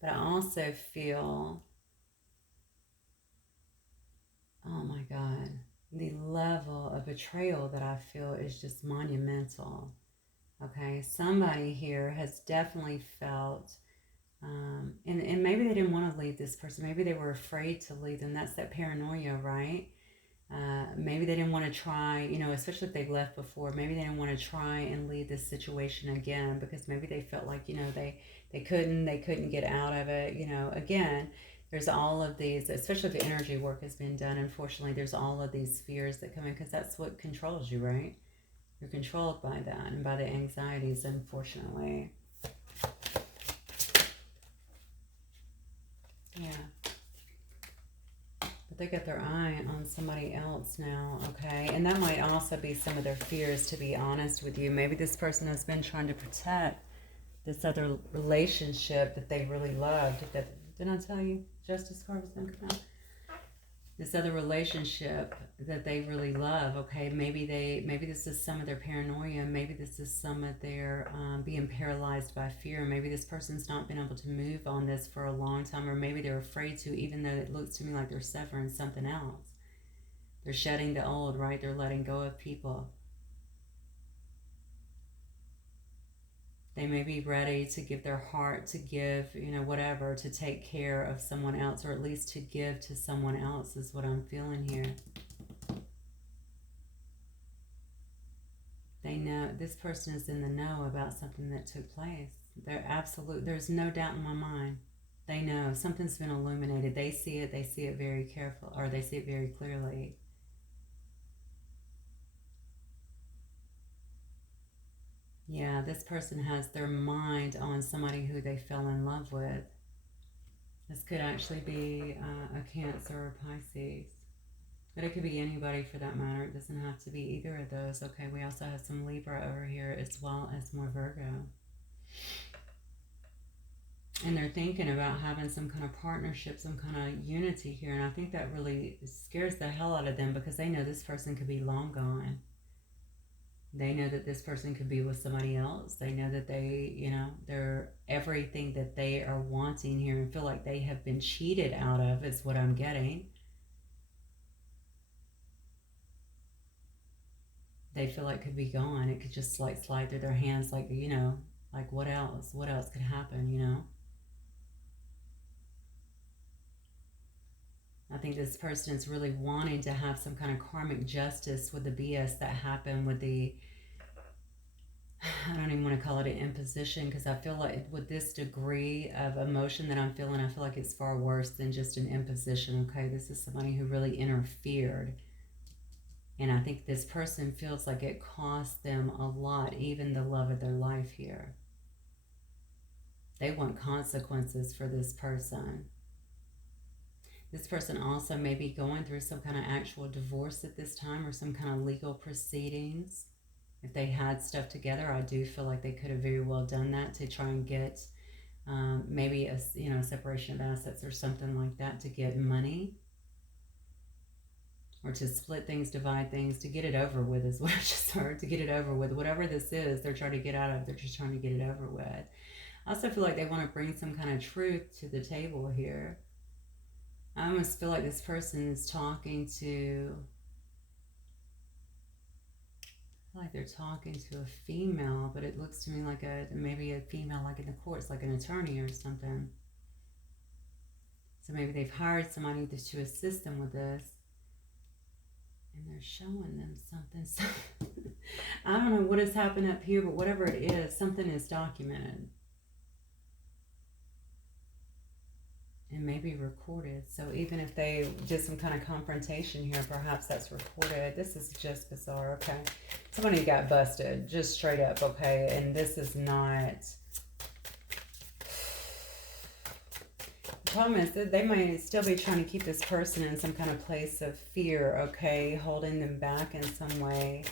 But I also feel, oh my God, the level of betrayal that I feel is just monumental. Okay, somebody here has definitely felt, and maybe they didn't want to leave this person. Maybe they were afraid to leave them. That's that paranoia, right? Maybe they didn't want to try, you know, especially if they've left before. Maybe they didn't want to try and leave this situation again because maybe they felt like, you know, they couldn't get out of it. You know, again, there's all of these, especially if the energy work has been done. Unfortunately, there's all of these fears that come in because that's what controls you, right? You're controlled by that and by the anxieties, unfortunately. Yeah. But they got their eye on somebody else now, okay? And that might also be some of their fears, to be honest with you. Maybe this person has been trying to protect this other relationship that they really loved. Didn't I tell you Justice card was going to come out? This other relationship that they really love, okay? Maybe this is some of their paranoia. Maybe this is some of their being paralyzed by fear. Maybe this person's not been able to move on this for a long time, or maybe they're afraid to, even though it looks to me like they're suffering something else. They're shedding the old, right? They're letting go of people. They may be ready to give their heart, to give, you know, whatever, to take care of someone else, or at least to give to someone else is what I'm feeling here. They know, this person is in the know about something that took place. There's no doubt in my mind. They know something's been illuminated. They see it very careful, or they see it very clearly. Yeah, this person has their mind on somebody who they fell in love with. This could actually be a Cancer or Pisces. But it could be anybody for that matter. It doesn't have to be either of those. Okay, we also have some Libra over here as well as more Virgo. And they're thinking about having some kind of partnership, some kind of unity here. And I think that really scares the hell out of them because they know this person could be long gone. They know that this person could be with somebody else. They know that they, you know, they're everything that they are wanting here and feel like they have been cheated out of is what I'm getting. They feel like could be gone. It could just like slide through their hands like, you know, like what else? What else could happen, you know? I think this person is really wanting to have some kind of karmic justice with the BS that happened with the, I don't even want to call it an imposition because I feel like with this degree of emotion that I'm feeling, I feel like it's far worse than just an imposition, okay? This is somebody who really interfered. And I think this person feels like it cost them a lot, even the love of their life here. They want consequences for this person. This person also may be going through some kind of actual divorce at this time or some kind of legal proceedings. If they had stuff together, I do feel like they could have very well done that to try and get maybe a separation of assets or something like that to get money, or to split things, divide things, to get it over with is what I just heard. To get it over with, whatever this is, they're trying to get out of. They're just trying to get it over with. I also feel like they want to bring some kind of truth to the table here. I almost feel like this person is talking to, I feel like they're talking to a female, but it looks to me like maybe a female like in the courts, like an attorney or something. So maybe they've hired somebody to assist them with this. And they're showing them something. So I don't know what has happened up here, but whatever it is, something is documented. And maybe recorded. So even if they did some kind of confrontation here, perhaps that's recorded. This is just bizarre, okay? Somebody got busted, just straight up, okay? And this is not... The problem is that they might still be trying to keep this person in some kind of place of fear, okay? Holding them back in some way.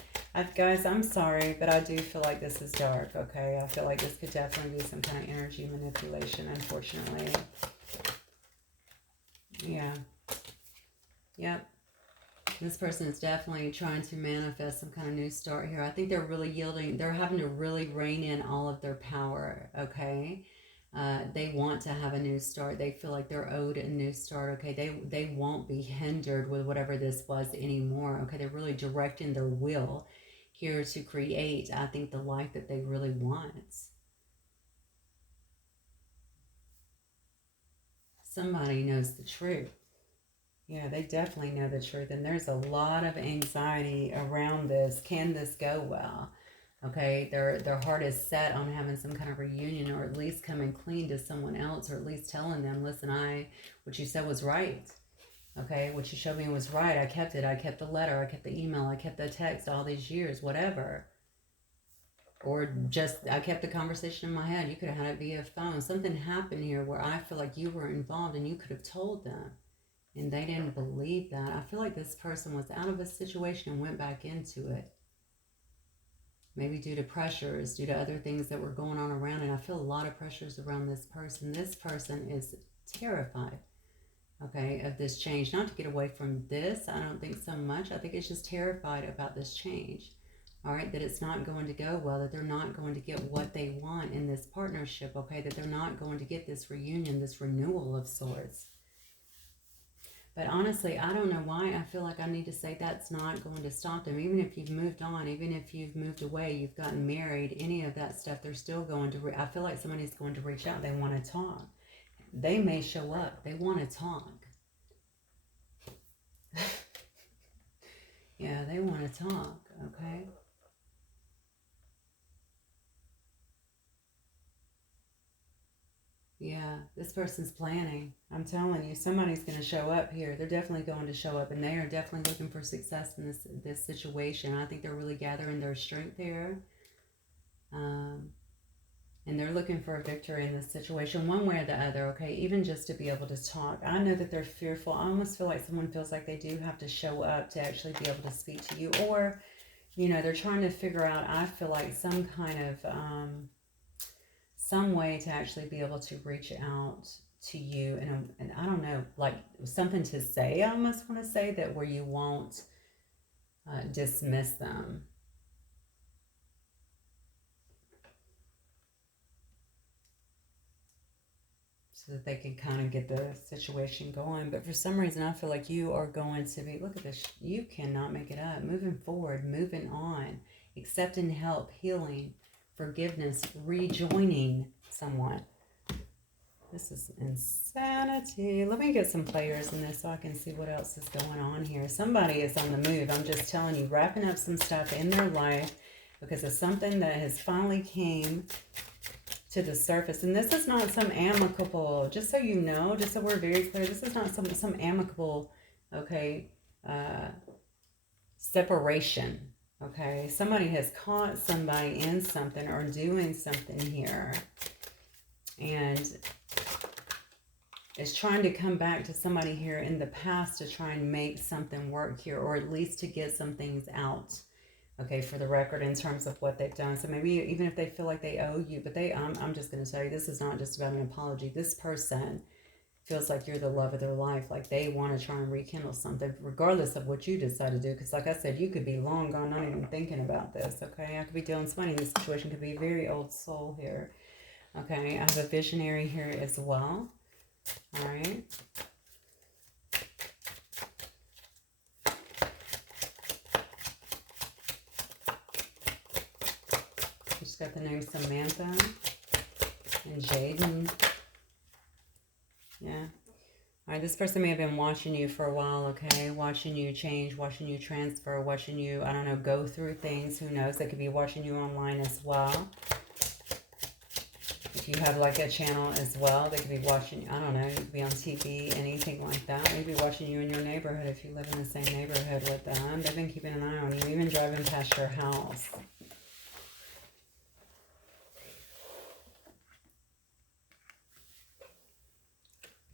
Guys, I'm sorry, but I do feel like this is dark, okay? I feel like this could definitely be some kind of energy manipulation, unfortunately. Yeah. Yep. This person is definitely trying to manifest some kind of new start here. I think they're really yielding. They're having to really rein in all of their power, okay? They want to have a new start. They feel like they're owed a new start, okay? They won't be hindered with whatever this was anymore, okay? They're really directing their will here to create, I think, the life that they really want. Somebody knows the truth. Yeah, they definitely know the truth. And there's a lot of anxiety around this. Can this go well? Okay, their heart is set on having some kind of reunion, or at least coming clean to someone else, or at least telling them, listen, what you said was right. Okay, what you showed me was right. I kept it. I kept the letter. I kept the email. I kept the text all these years, whatever. Or just, I kept the conversation in my head. You could have had it via phone. Something happened here where I feel like you were involved and you could have told them. And they didn't believe that. I feel like this person was out of a situation and went back into it. Maybe due to pressures, due to other things that were going on around it. I feel a lot of pressures around this person. This person is terrified, okay, of this change. Not to get away from this, I don't think so much. I think it's just terrified about this change. All right, that it's not going to go well, that they're not going to get what they want in this partnership, okay, that they're not going to get this reunion, this renewal of sorts. But honestly, I don't know why I feel like I need to say that's not going to stop them. Even if you've moved on, even if you've moved away, you've gotten married, any of that stuff, they're still going to, I feel like somebody's going to reach out. They want to talk. They may show up. They want to talk. Yeah, they want to talk, okay? Yeah, this person's planning. I'm telling you, somebody's going to show up here. They're definitely going to show up, and they are definitely looking for success in this situation. I think they're really gathering their strength here. And they're looking for a victory in this situation, one way or the other, okay? Even just to be able to talk. I know that they're fearful. I almost feel like someone feels like they do have to show up to actually be able to speak to you. Or, they're trying to figure out, I feel like, some kind of... some way to actually be able to reach out to you, and I don't know, like something to say, I almost want to say, that where you won't dismiss them. So that they can kind of get the situation going. But for some reason, I feel like you are going to be, look at this, you cannot make it up. Moving forward, moving on, accepting help, healing, forgiveness, rejoining someone. This is insanity. Let me get some players in this so I can see what else is going on here. Somebody is on the move. I'm just telling you, wrapping up some stuff in their life because of something that has finally came to the surface. And this is not some amicable, just so you know, just so we're very clear, this is not some amicable, okay, separation. Okay, somebody has caught somebody in something or doing something here. And is trying to come back to somebody here in the past to try and make something work here, or at least to get some things out, okay, for the record, in terms of what they've done. So maybe even if they feel like they owe you, but I'm just going to tell you, this is not just about an apology. This person feels like you're the love of their life, like they want to try and rekindle something, regardless of what you decide to do. Because like I said, you could be long gone, not even thinking about this, okay? I could be dealing with money. This situation could be a very old soul here, okay? I have a visionary here as well, all right? Just got the name Samantha and Jaden. Yeah. All right, this person may have been watching you for a while, okay? Watching you change, watching you transfer, watching you, I don't know, go through things. Who knows? They could be watching you online as well. If you have like a channel as well, they could be watching, I don't know, you could be on TV, anything like that. They could be watching you in your neighborhood if you live in the same neighborhood with them. They've been keeping an eye on you, even driving past your house.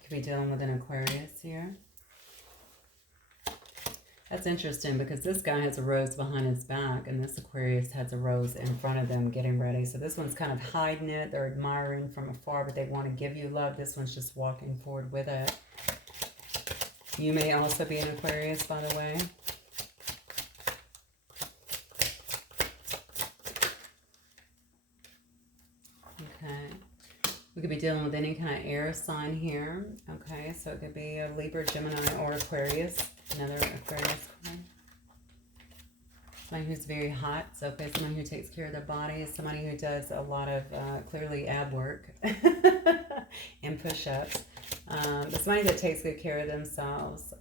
Could be dealing with an Aquarius here. That's interesting because this guy has a rose behind his back and this Aquarius has a rose in front of them getting ready. So this one's kind of hiding it. They're admiring from afar, but they want to give you love. This one's just walking forward with it. You may also be an Aquarius, by the way. Okay. We could be dealing with any kind of air sign here. Okay, so it could be a Libra, Gemini, or Aquarius. Another Aquarius card. Somebody who's very hot. So, okay, somebody who takes care of their body. Somebody who does a lot of, clearly, ab work and push-ups. But somebody that takes good care of themselves,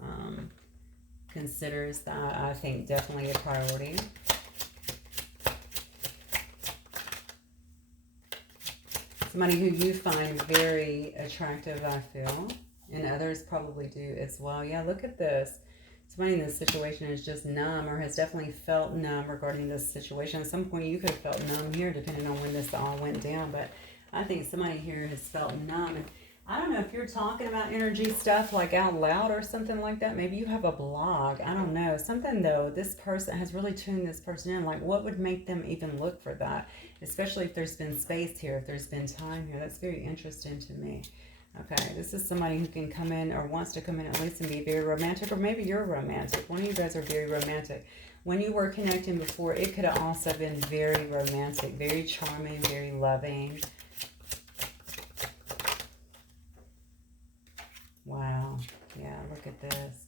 considers that, I think, definitely a priority. Somebody who you find very attractive, I feel. And others probably do as well. Yeah, look at this. Somebody in this situation is just numb or has definitely felt numb regarding this situation. At some point, you could have felt numb here, depending on when this all went down. But I think somebody here has felt numb. And I don't know if you're talking about energy stuff like out loud or something like that. Maybe you have a blog. I don't know. Something, though, this person has really tuned this person in. Like, what would make them even look for that? Especially if there's been space here, if there's been time here. That's very interesting to me. Okay, this is somebody who can come in or wants to come in at least and be very romantic, or maybe you're romantic. One of you guys are very romantic. When you were connecting before, it could have also been very romantic, very charming, very loving. Wow. Yeah, look at this.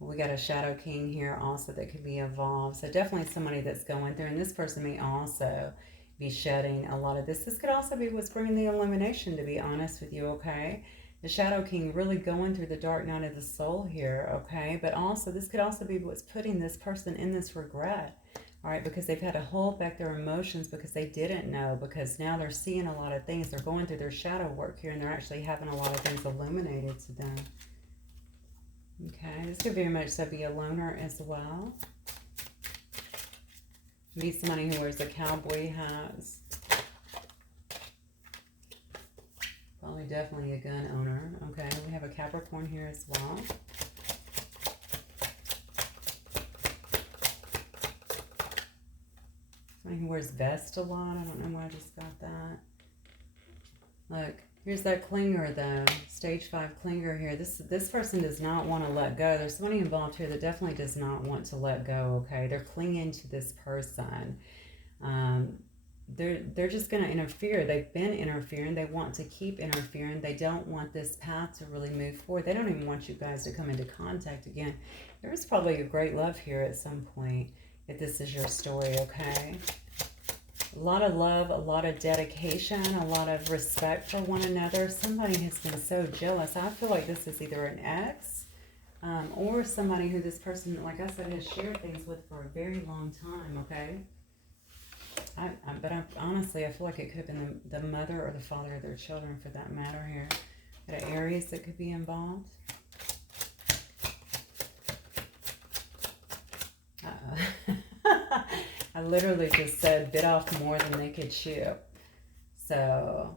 We got a Shadow King here also that could be evolved. So definitely somebody that's going through, and this person may also be shedding a lot of this. This could also be what's bringing the illumination, to be honest with you, okay? The Shadow King really going through the dark night of the soul here, okay? But also, this could also be what's putting this person in this regret, all right? Because they've had to hold back their emotions because they didn't know, because now they're seeing a lot of things. They're going through their shadow work here, and they're actually having a lot of things illuminated to them. Okay, this could very much so be a loner as well. Be somebody who wears a cowboy hat. Probably definitely a gun owner. Okay, we have a Capricorn here as well. Somebody who wears vest a lot. I don't know why I just got that. Look, here's that clinger though. Stage 5 clinger here. This person does not want to let go. There's somebody involved here that definitely does not want to let go, okay? They're clinging to this person. They're just going to interfere. They've been interfering. They want to keep interfering. They don't want this path to really move forward. They don't even want you guys to come into contact again. There is probably a great love here at some point, if this is your story, okay? A lot of love, a lot of dedication, a lot of respect for one another. Somebody has been so jealous. I feel like this is either an ex or somebody who this person, like I said, has shared things with for a very long time, okay? Honestly, I feel like it could have been the mother or the father of their children, for that matter here. Got an Aries that could be involved. I literally just said bit off more than they could chew. So,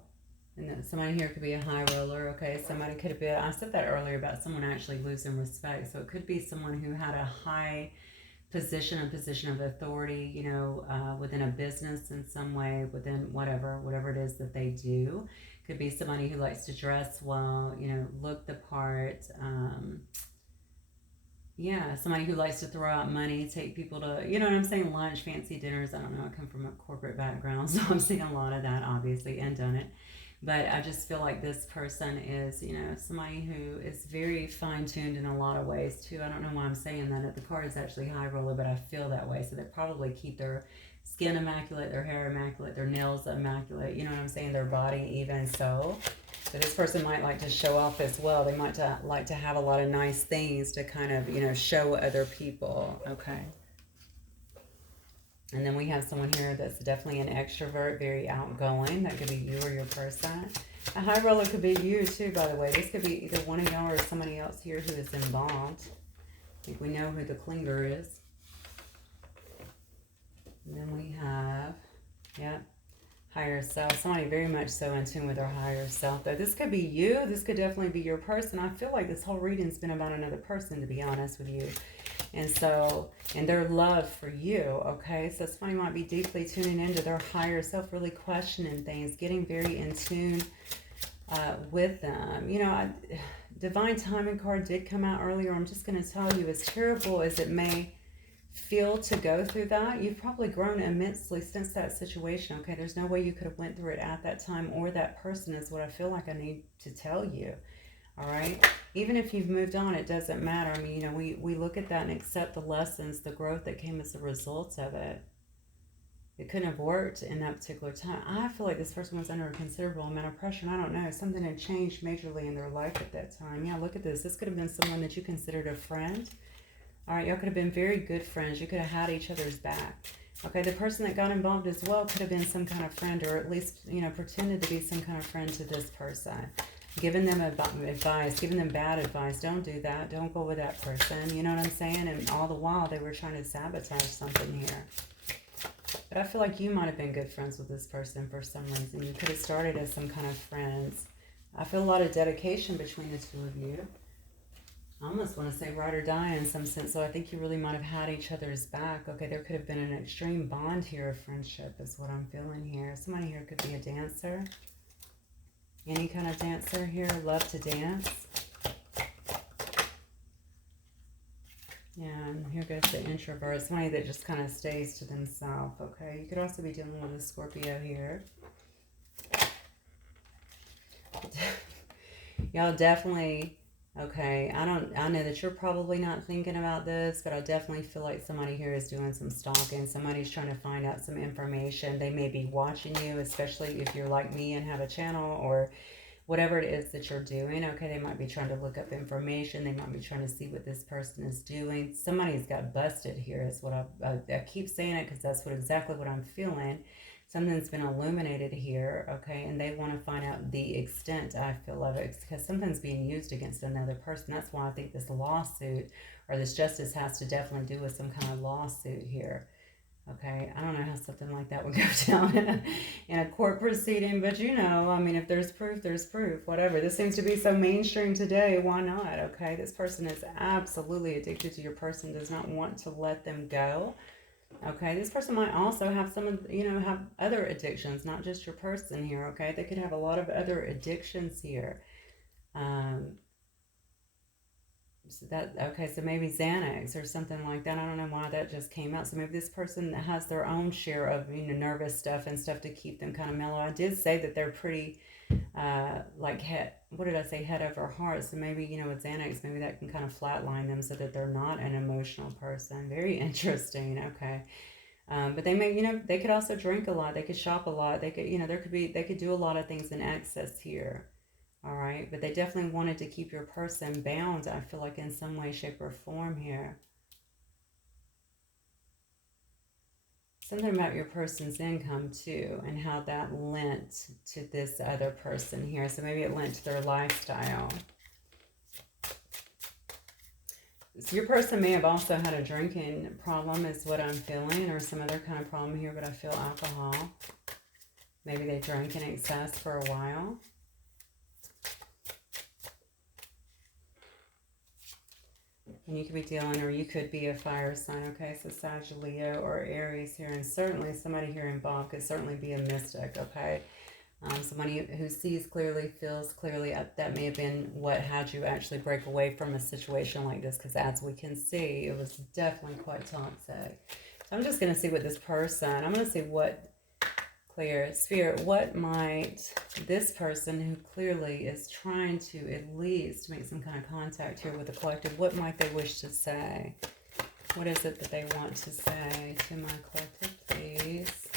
And then somebody here could be a high roller, okay? Somebody could have been, I said that earlier about someone actually losing respect. So it could be someone who had a high position, a position of authority, you know, within a business in some way, within whatever it is that they do. Could be somebody who likes to dress well, you know, look the part. Yeah, somebody who likes to throw out money, take people to, you know what I'm saying, lunch, fancy dinners. I don't know, I come from a corporate background, so I'm seeing a lot of that, obviously, and done it. But I just feel like this person is, you know, somebody who is very fine-tuned in a lot of ways, too. I don't know why I'm saying that. The card is actually high roller, but I feel that way. So they probably keep their skin immaculate, their hair immaculate, their nails immaculate, you know what I'm saying, their body even so. So this person might like to show off as well. They might like to have a lot of nice things to kind of, you know, show other people. Okay. And then we have someone here that's definitely an extrovert, very outgoing. That could be you or your person. A high roller could be you too, by the way. This could be either one of y'all or somebody else here who is involved. I think we know who the clinger is. And then we have, yep, higher self. Somebody very much so in tune with their higher self. Though this could be you. This could definitely be your person. I feel like this whole reading's been about another person, to be honest with you. And so, and their love for you, okay? So somebody might be deeply tuning into their higher self, really questioning things, getting very in tune with them. You know, Divine Timing card did come out earlier. I'm just going to tell you, as terrible as it may feel to go through that, you've probably grown immensely since that situation, okay? There's no way you could have went through it at that time, or that person is what I feel like I need to tell you. All right, even if you've moved on, it doesn't matter. I mean, you know, we look at that and accept the lessons, the growth that came as a result of it. It couldn't have worked in that particular time. I feel like this person was under a considerable amount of pressure, and I don't know, something had changed majorly in their life at that time. Yeah, look at this. This could have been someone that you considered a friend. All right, y'all could have been very good friends. You could have had each other's back. Okay, the person that got involved as well could have been some kind of friend, or at least, you know, pretended to be some kind of friend to this person. Giving them advice, giving them bad advice. Don't do that. Don't go with that person. You know what I'm saying? And all the while, they were trying to sabotage something here. But I feel like you might have been good friends with this person for some reason. You could have started as some kind of friends. I feel a lot of dedication between the two of you. I almost want to say ride or die in some sense. So I think you really might have had each other's back. Okay, there could have been an extreme bond here of friendship is what I'm feeling here. Somebody here could be a dancer. Any kind of dancer here, love to dance. Yeah, and here goes the introvert. Somebody that just kind of stays to themselves, okay? You could also be dealing with a Scorpio here. Y'all definitely, okay, I know that you're probably not thinking about this, but I definitely feel like somebody here is doing some stalking. Somebody's trying to find out some information. They may be watching you, especially if you're like me and have a channel or whatever it is that you're doing. Okay, they might be trying to look up information. They might be trying to see what this person is doing. Somebody's got busted here is what I keep saying it because that's exactly what I'm feeling. Something's been illuminated here, okay, and they want to find out the extent, I feel, of it, because something's being used against another person. That's why I think this lawsuit or this justice has to definitely do with some kind of lawsuit here. Okay, I don't know how something like that would go down in a court proceeding, but you know, I mean, if there's proof, there's proof, whatever. This seems to be so mainstream today, why not? Okay, this person is absolutely addicted to your person, does not want to let them go. Okay, this person might also have have other addictions, not just your person here, okay? They could have a lot of other addictions here. So maybe Xanax or something like that. I don't know why that just came out. So maybe this person has their own share of, you know, nervous stuff and stuff to keep them kind of mellow. I did say that they're pretty, head over heart. So maybe, you know, with Xanax, maybe that can kind of flatline them so that they're not an emotional person. Very interesting. Okay. But they may, you know, they could also drink a lot. They could shop a lot. They could, you know, they could do a lot of things in excess here. All right, but they definitely wanted to keep your person bound, I feel like, in some way, shape, or form here. Something about your person's income, too, and how that lent to this other person here. So maybe it lent to their lifestyle. So your person may have also had a drinking problem, is what I'm feeling, or some other kind of problem here, but I feel alcohol. Maybe they drank in excess for a while. And you could be dealing, or you could be a fire sign, okay? So Sagittarius, Leo, or Aries here. And certainly somebody here involved could certainly be a mystic, okay? Somebody who sees clearly, feels clearly. That may have been what had you actually break away from a situation like this, because as we can see, it was definitely quite toxic. So I'm just going to see what this person, I'm going to see what, clear, Spirit, what might this person who clearly is trying to at least make some kind of contact here with the collective, what might they wish to say? What is it that they want to say to my collective, please?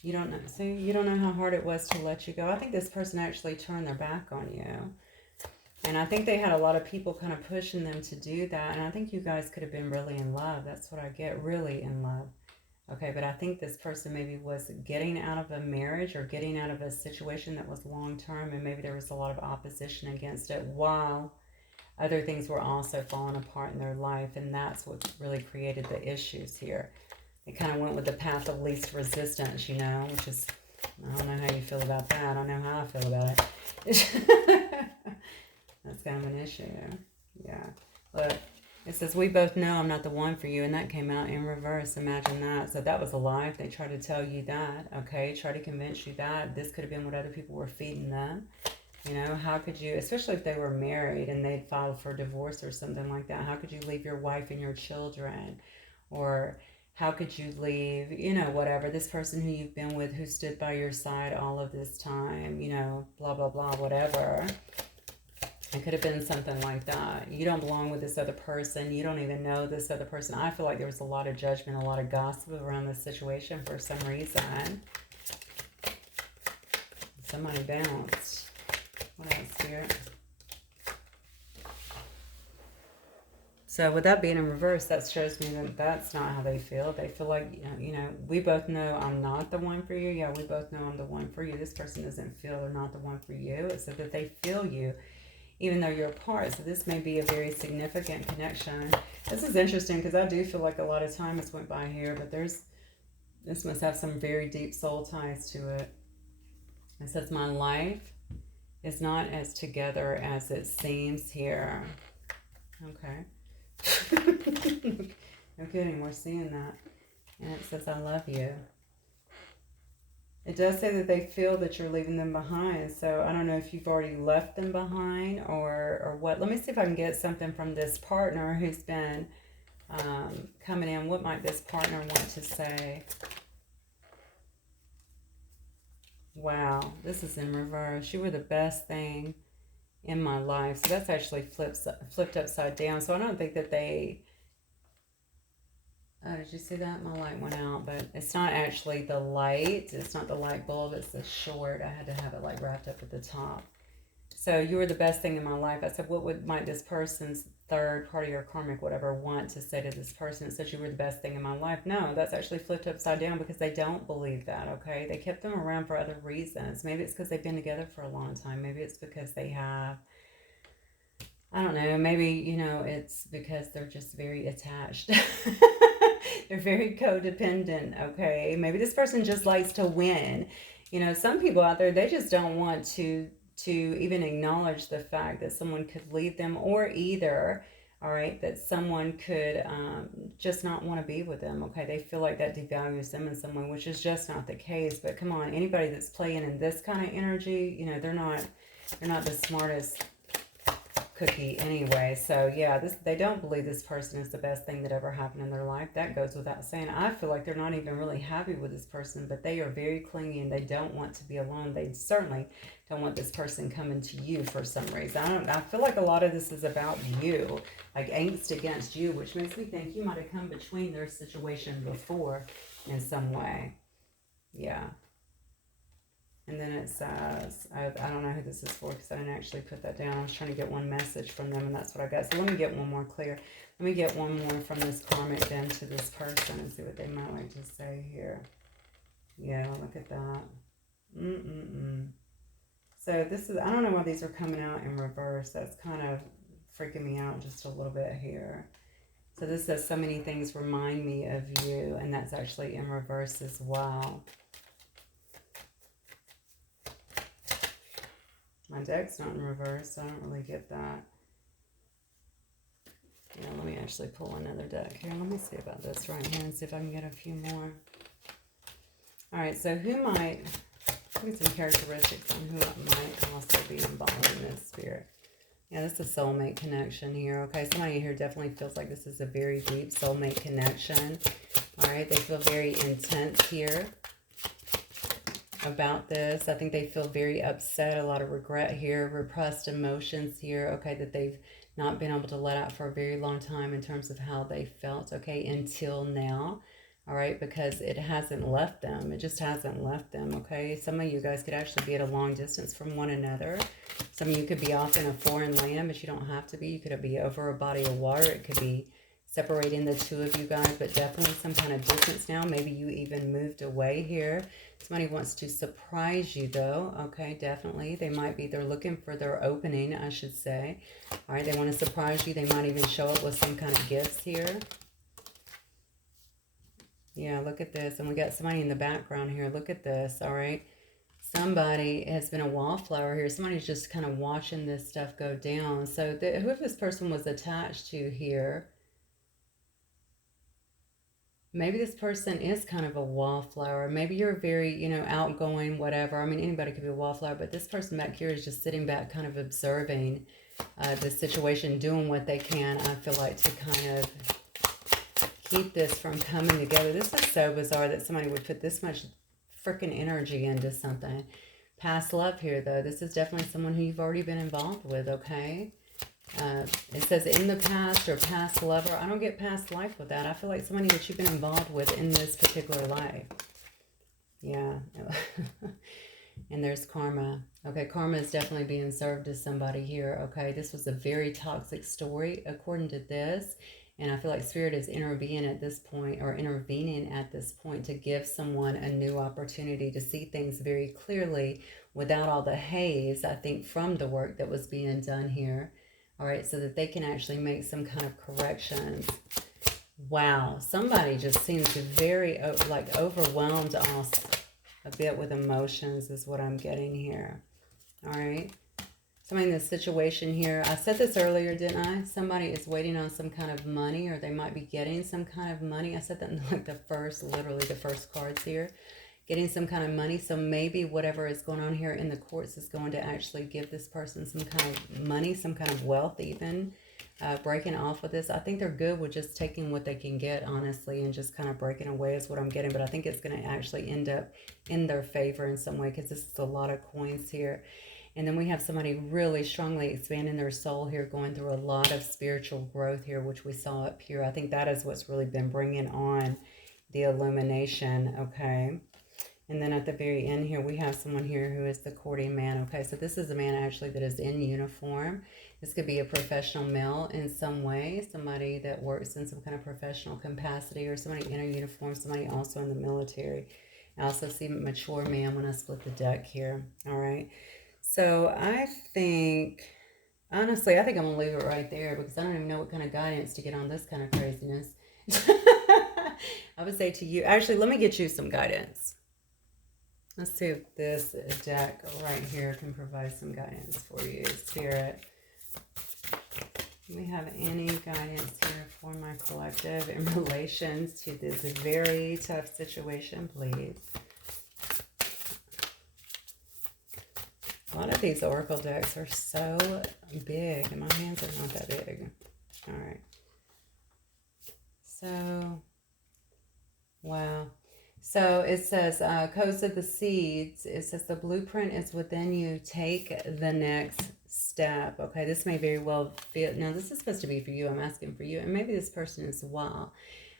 You don't know. See, you don't know how hard it was to let you go. I think this person actually turned their back on you. And I think they had a lot of people kind of pushing them to do that. And I think you guys could have been really in love. That's what I get, really in love. Okay, but I think this person maybe was getting out of a marriage or getting out of a situation that was long-term. And maybe there was a lot of opposition against it while other things were also falling apart in their life. And that's what really created the issues here. It kind of went with the path of least resistance, you know, which is, I don't know how you feel about that. I don't know how I feel about it. That's kind of an issue. Yeah. Look, it says, we both know I'm not the one for you. And that came out in reverse. Imagine that. So that was a lie. If they tried to tell you that, okay, try to convince you that. This could have been what other people were feeding them. You know, how could you, especially if they were married and they'd filed for divorce or something like that, how could you leave your wife and your children? Or how could you leave, you know, whatever, this person who you've been with, who stood by your side all of this time, you know, blah, blah, blah, whatever. It could have been something like that. You don't belong with this other person. You don't even know this other person. I feel like there was a lot of judgment, a lot of gossip around this situation for some reason. Somebody bounced. What else, Spirit? So with that being in reverse, that shows me that that's not how they feel. They feel like, you know, we both know I'm not the one for you. Yeah, we both know I'm the one for you. This person doesn't feel they're not the one for you. It's so that they feel you, even though you're apart. So this may be a very significant connection. This is interesting because I do feel like a lot of time has went by here, but this must have some very deep soul ties to it. It says, my life is not as together as it seems here. Okay. No kidding, we're seeing that. And it says, I love you. It does say that they feel that you're leaving them behind. So I don't know if you've already left them behind or what. Let me see if I can get something from this partner who's been coming in. What might this partner want to say? Wow, this is in reverse. You were the best thing in my life. So that's actually flipped upside down. So I don't think that they... Oh, did you see that? My light went out, but it's not actually the light. It's not the light bulb. It's the short. I had to have it like wrapped up at the top. So you were the best thing in my life. I said, what might this person's third party or karmic, whatever, want to say to this person? It says you were the best thing in my life. No, that's actually flipped upside down because they don't believe that, okay? They kept them around for other reasons. Maybe it's because they've been together for a long time. Maybe it's because they have... I don't know, maybe, you know, it's because they're just very attached. They're very codependent, okay? Maybe this person just likes to win. You know, some people out there, they just don't want to even acknowledge the fact that someone could leave them, or either, all right, that someone could just not want to be with them, okay? They feel like that devalues them in some way, which is just not the case. But come on, anybody that's playing in this kind of energy, you know, they're not the smartest cookie anyway. So yeah, they don't believe this person is the best thing that ever happened in their life. That goes without saying. I feel like they're not even really happy with this person, but they are very clingy and they don't want to be alone. They certainly don't want this person coming to you for some reason. I feel like a lot of this is about you, like angst against you, which makes me think you might have come between their situation before in some way. Yeah. And then it says, I don't know who this is for because I didn't actually put that down. I was trying to get one message from them and that's what I got. So let me get one more clear. Let me get one more from this karmic then to this person and see what they might like to say here. Yeah, look at that. So this is, I don't know why these are coming out in reverse. That's kind of freaking me out just a little bit here. So this says so many things remind me of you, and that's actually in reverse as well. My deck's not in reverse, so I don't really get that. Yeah, let me actually pull another deck here. Let me see about this right here and see if I can get a few more. All right, so who might, maybe some characteristics on who might also be involved in this spirit. Yeah, this is a soulmate connection here. Okay, somebody here definitely feels like this is a very deep soulmate connection. All right, they feel very intense here about this. I think they feel very upset, a lot of regret here, repressed emotions here, okay, that they've not been able to let out for a very long time in terms of how they felt, okay, until now. All right, because it hasn't left them. It just hasn't left them, okay? Some of you guys could actually be at a long distance from one another. Some of you could be off in a foreign land, but you don't have to be. You could be over a body of water. It could be separating the two of you guys, but definitely some kind of distance now. Maybe you even moved away here. Somebody wants to surprise you, though. Okay, definitely. They're looking for their opening, I should say. All right, they want to surprise you. They might even show up with some kind of gifts here. Yeah, look at this. And we got somebody in the background here. Look at this, all right? Somebody has been a wallflower here. Somebody's just kind of watching this stuff go down. So whoever this person was attached to here, maybe this person is kind of a wallflower. Maybe you're very, you know, outgoing, whatever. I mean, anybody could be a wallflower, but this person back here is just sitting back kind of observing the situation, doing what they can, I feel like, to kind of keep this from coming together. This is so bizarre that somebody would put this much freaking energy into something. Past love here, though. This is definitely someone who you've already been involved with, okay? It says in the past or past lover. I don't get past life with that. I feel like somebody that you've been involved with in this particular life. Yeah. And there's karma. Okay, karma is definitely being served to somebody here, okay? This was a very toxic story according to this. And I feel like Spirit is intervening at this point to give someone a new opportunity to see things very clearly without all the haze, I think, from the work that was being done here. All right, so that they can actually make some kind of corrections. Wow, somebody just seems very like overwhelmed also a bit with emotions is what I'm getting here. All right. Somebody in this situation here, I said this earlier, didn't I? Somebody is waiting on some kind of money, or they might be getting some kind of money. I said that in like literally the first cards here. Getting some kind of money. So maybe whatever is going on here in the courts is going to actually give this person some kind of money, some kind of wealth even. Breaking off with this. I think they're good with just taking what they can get, honestly, and just kind of breaking away is what I'm getting. But I think it's going to actually end up in their favor in some way, because this is a lot of coins here. And then we have somebody really strongly expanding their soul here, going through a lot of spiritual growth here, which we saw up here. I think that is what's really been bringing on the illumination, okay? And then at the very end here, we have someone here who is the courting man, okay? So this is a man actually that is in uniform. This could be a professional male in some way, somebody that works in some kind of professional capacity, or somebody in a uniform, somebody also in the military. I also see a mature man when I split the deck here, all right? So I think, honestly, I think I'm going to leave it right there, because I don't even know what kind of guidance to get on this kind of craziness. I would say to you, actually, let me get you some guidance. Let's see if this deck right here can provide some guidance for you, Spirit. Do we have any guidance here for my collective in relations to this very tough situation, please? A lot of these oracle decks are so big, and my hands are not that big. All right. So, wow. So it says, Codes of the Seeds. It says the blueprint is within you. Take the next step. Okay, this may very well feel, now this is supposed to be for you. I'm asking for you. And maybe this person as well.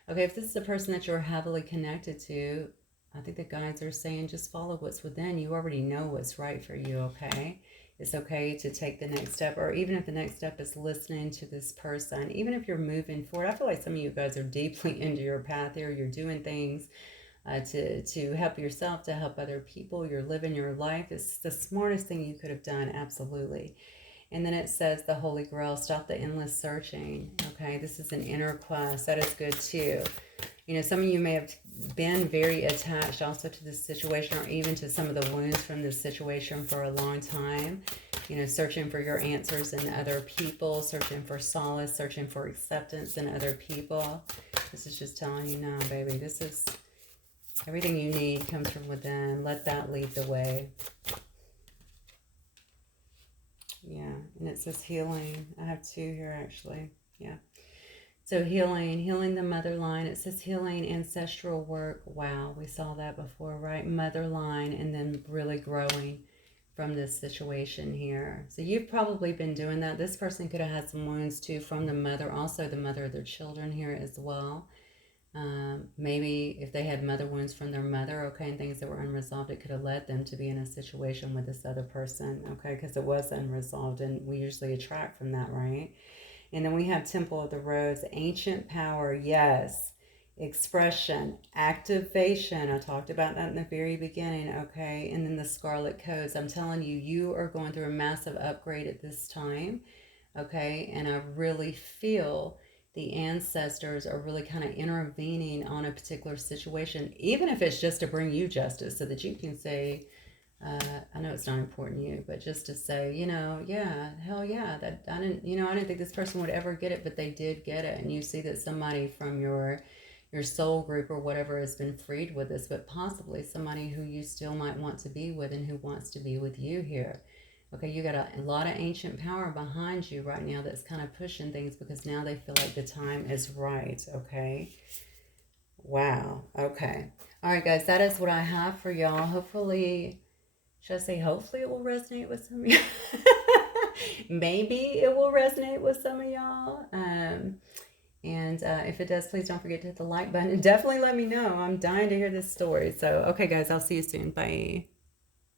Okay, if this is a person that you're heavily connected to, I think the guides are saying just follow what's within. You already know what's right for you, okay? It's okay to take the next step, or even if the next step is listening to this person, even if you're moving forward. I feel like some of you guys are deeply into your path here. You're doing things to help yourself, to help other people. You're living your life. It's the smartest thing you could have done, absolutely. And then it says the Holy Grail, stop the endless searching. Okay, this is an inner quest. That is good too. You know, some of you may have been very attached also to this situation, or even to some of the wounds from this situation for a long time. You know, searching for your answers in other people, searching for solace, searching for acceptance in other people. This is just telling you now, baby, this is everything you need comes from within. Let that lead the way. Yeah, and it says healing. I have two here actually. Yeah. So healing the mother line. It says healing ancestral work. Wow, we saw that before, right? Mother line, and then really growing from this situation here. So you've probably been doing that. This person could have had some wounds too from the mother, also the mother of their children here as well. Maybe if they had mother wounds from their mother, okay, and things that were unresolved, it could have led them to be in a situation with this other person, okay, because it was unresolved, and we usually attract from that, right? And then we have Temple of the Rose, ancient power, yes, expression, activation. I talked about that in the very beginning, okay? And then the Scarlet Codes. I'm telling you, you are going through a massive upgrade at this time, okay? And I really feel the ancestors are really kind of intervening on a particular situation, even if it's just to bring you justice so that you can say, I know it's not important to you, but just to say, you know, yeah, hell yeah, that I didn't think this person would ever get it, but they did get it. And you see that somebody from your soul group or whatever has been freed with this, but possibly somebody who you still might want to be with and who wants to be with you here. Okay, you got a lot of ancient power behind you right now that's kind of pushing things because now they feel like the time is right, okay? Wow, okay. All right, guys, that is what I have for y'all. Hopefully, should I say hopefully it will resonate with some of y'all? Maybe it will resonate with some of y'all. And if it does, please don't forget to hit the like button and definitely let me know. I'm dying to hear this story. So, okay, guys, I'll see you soon. Bye.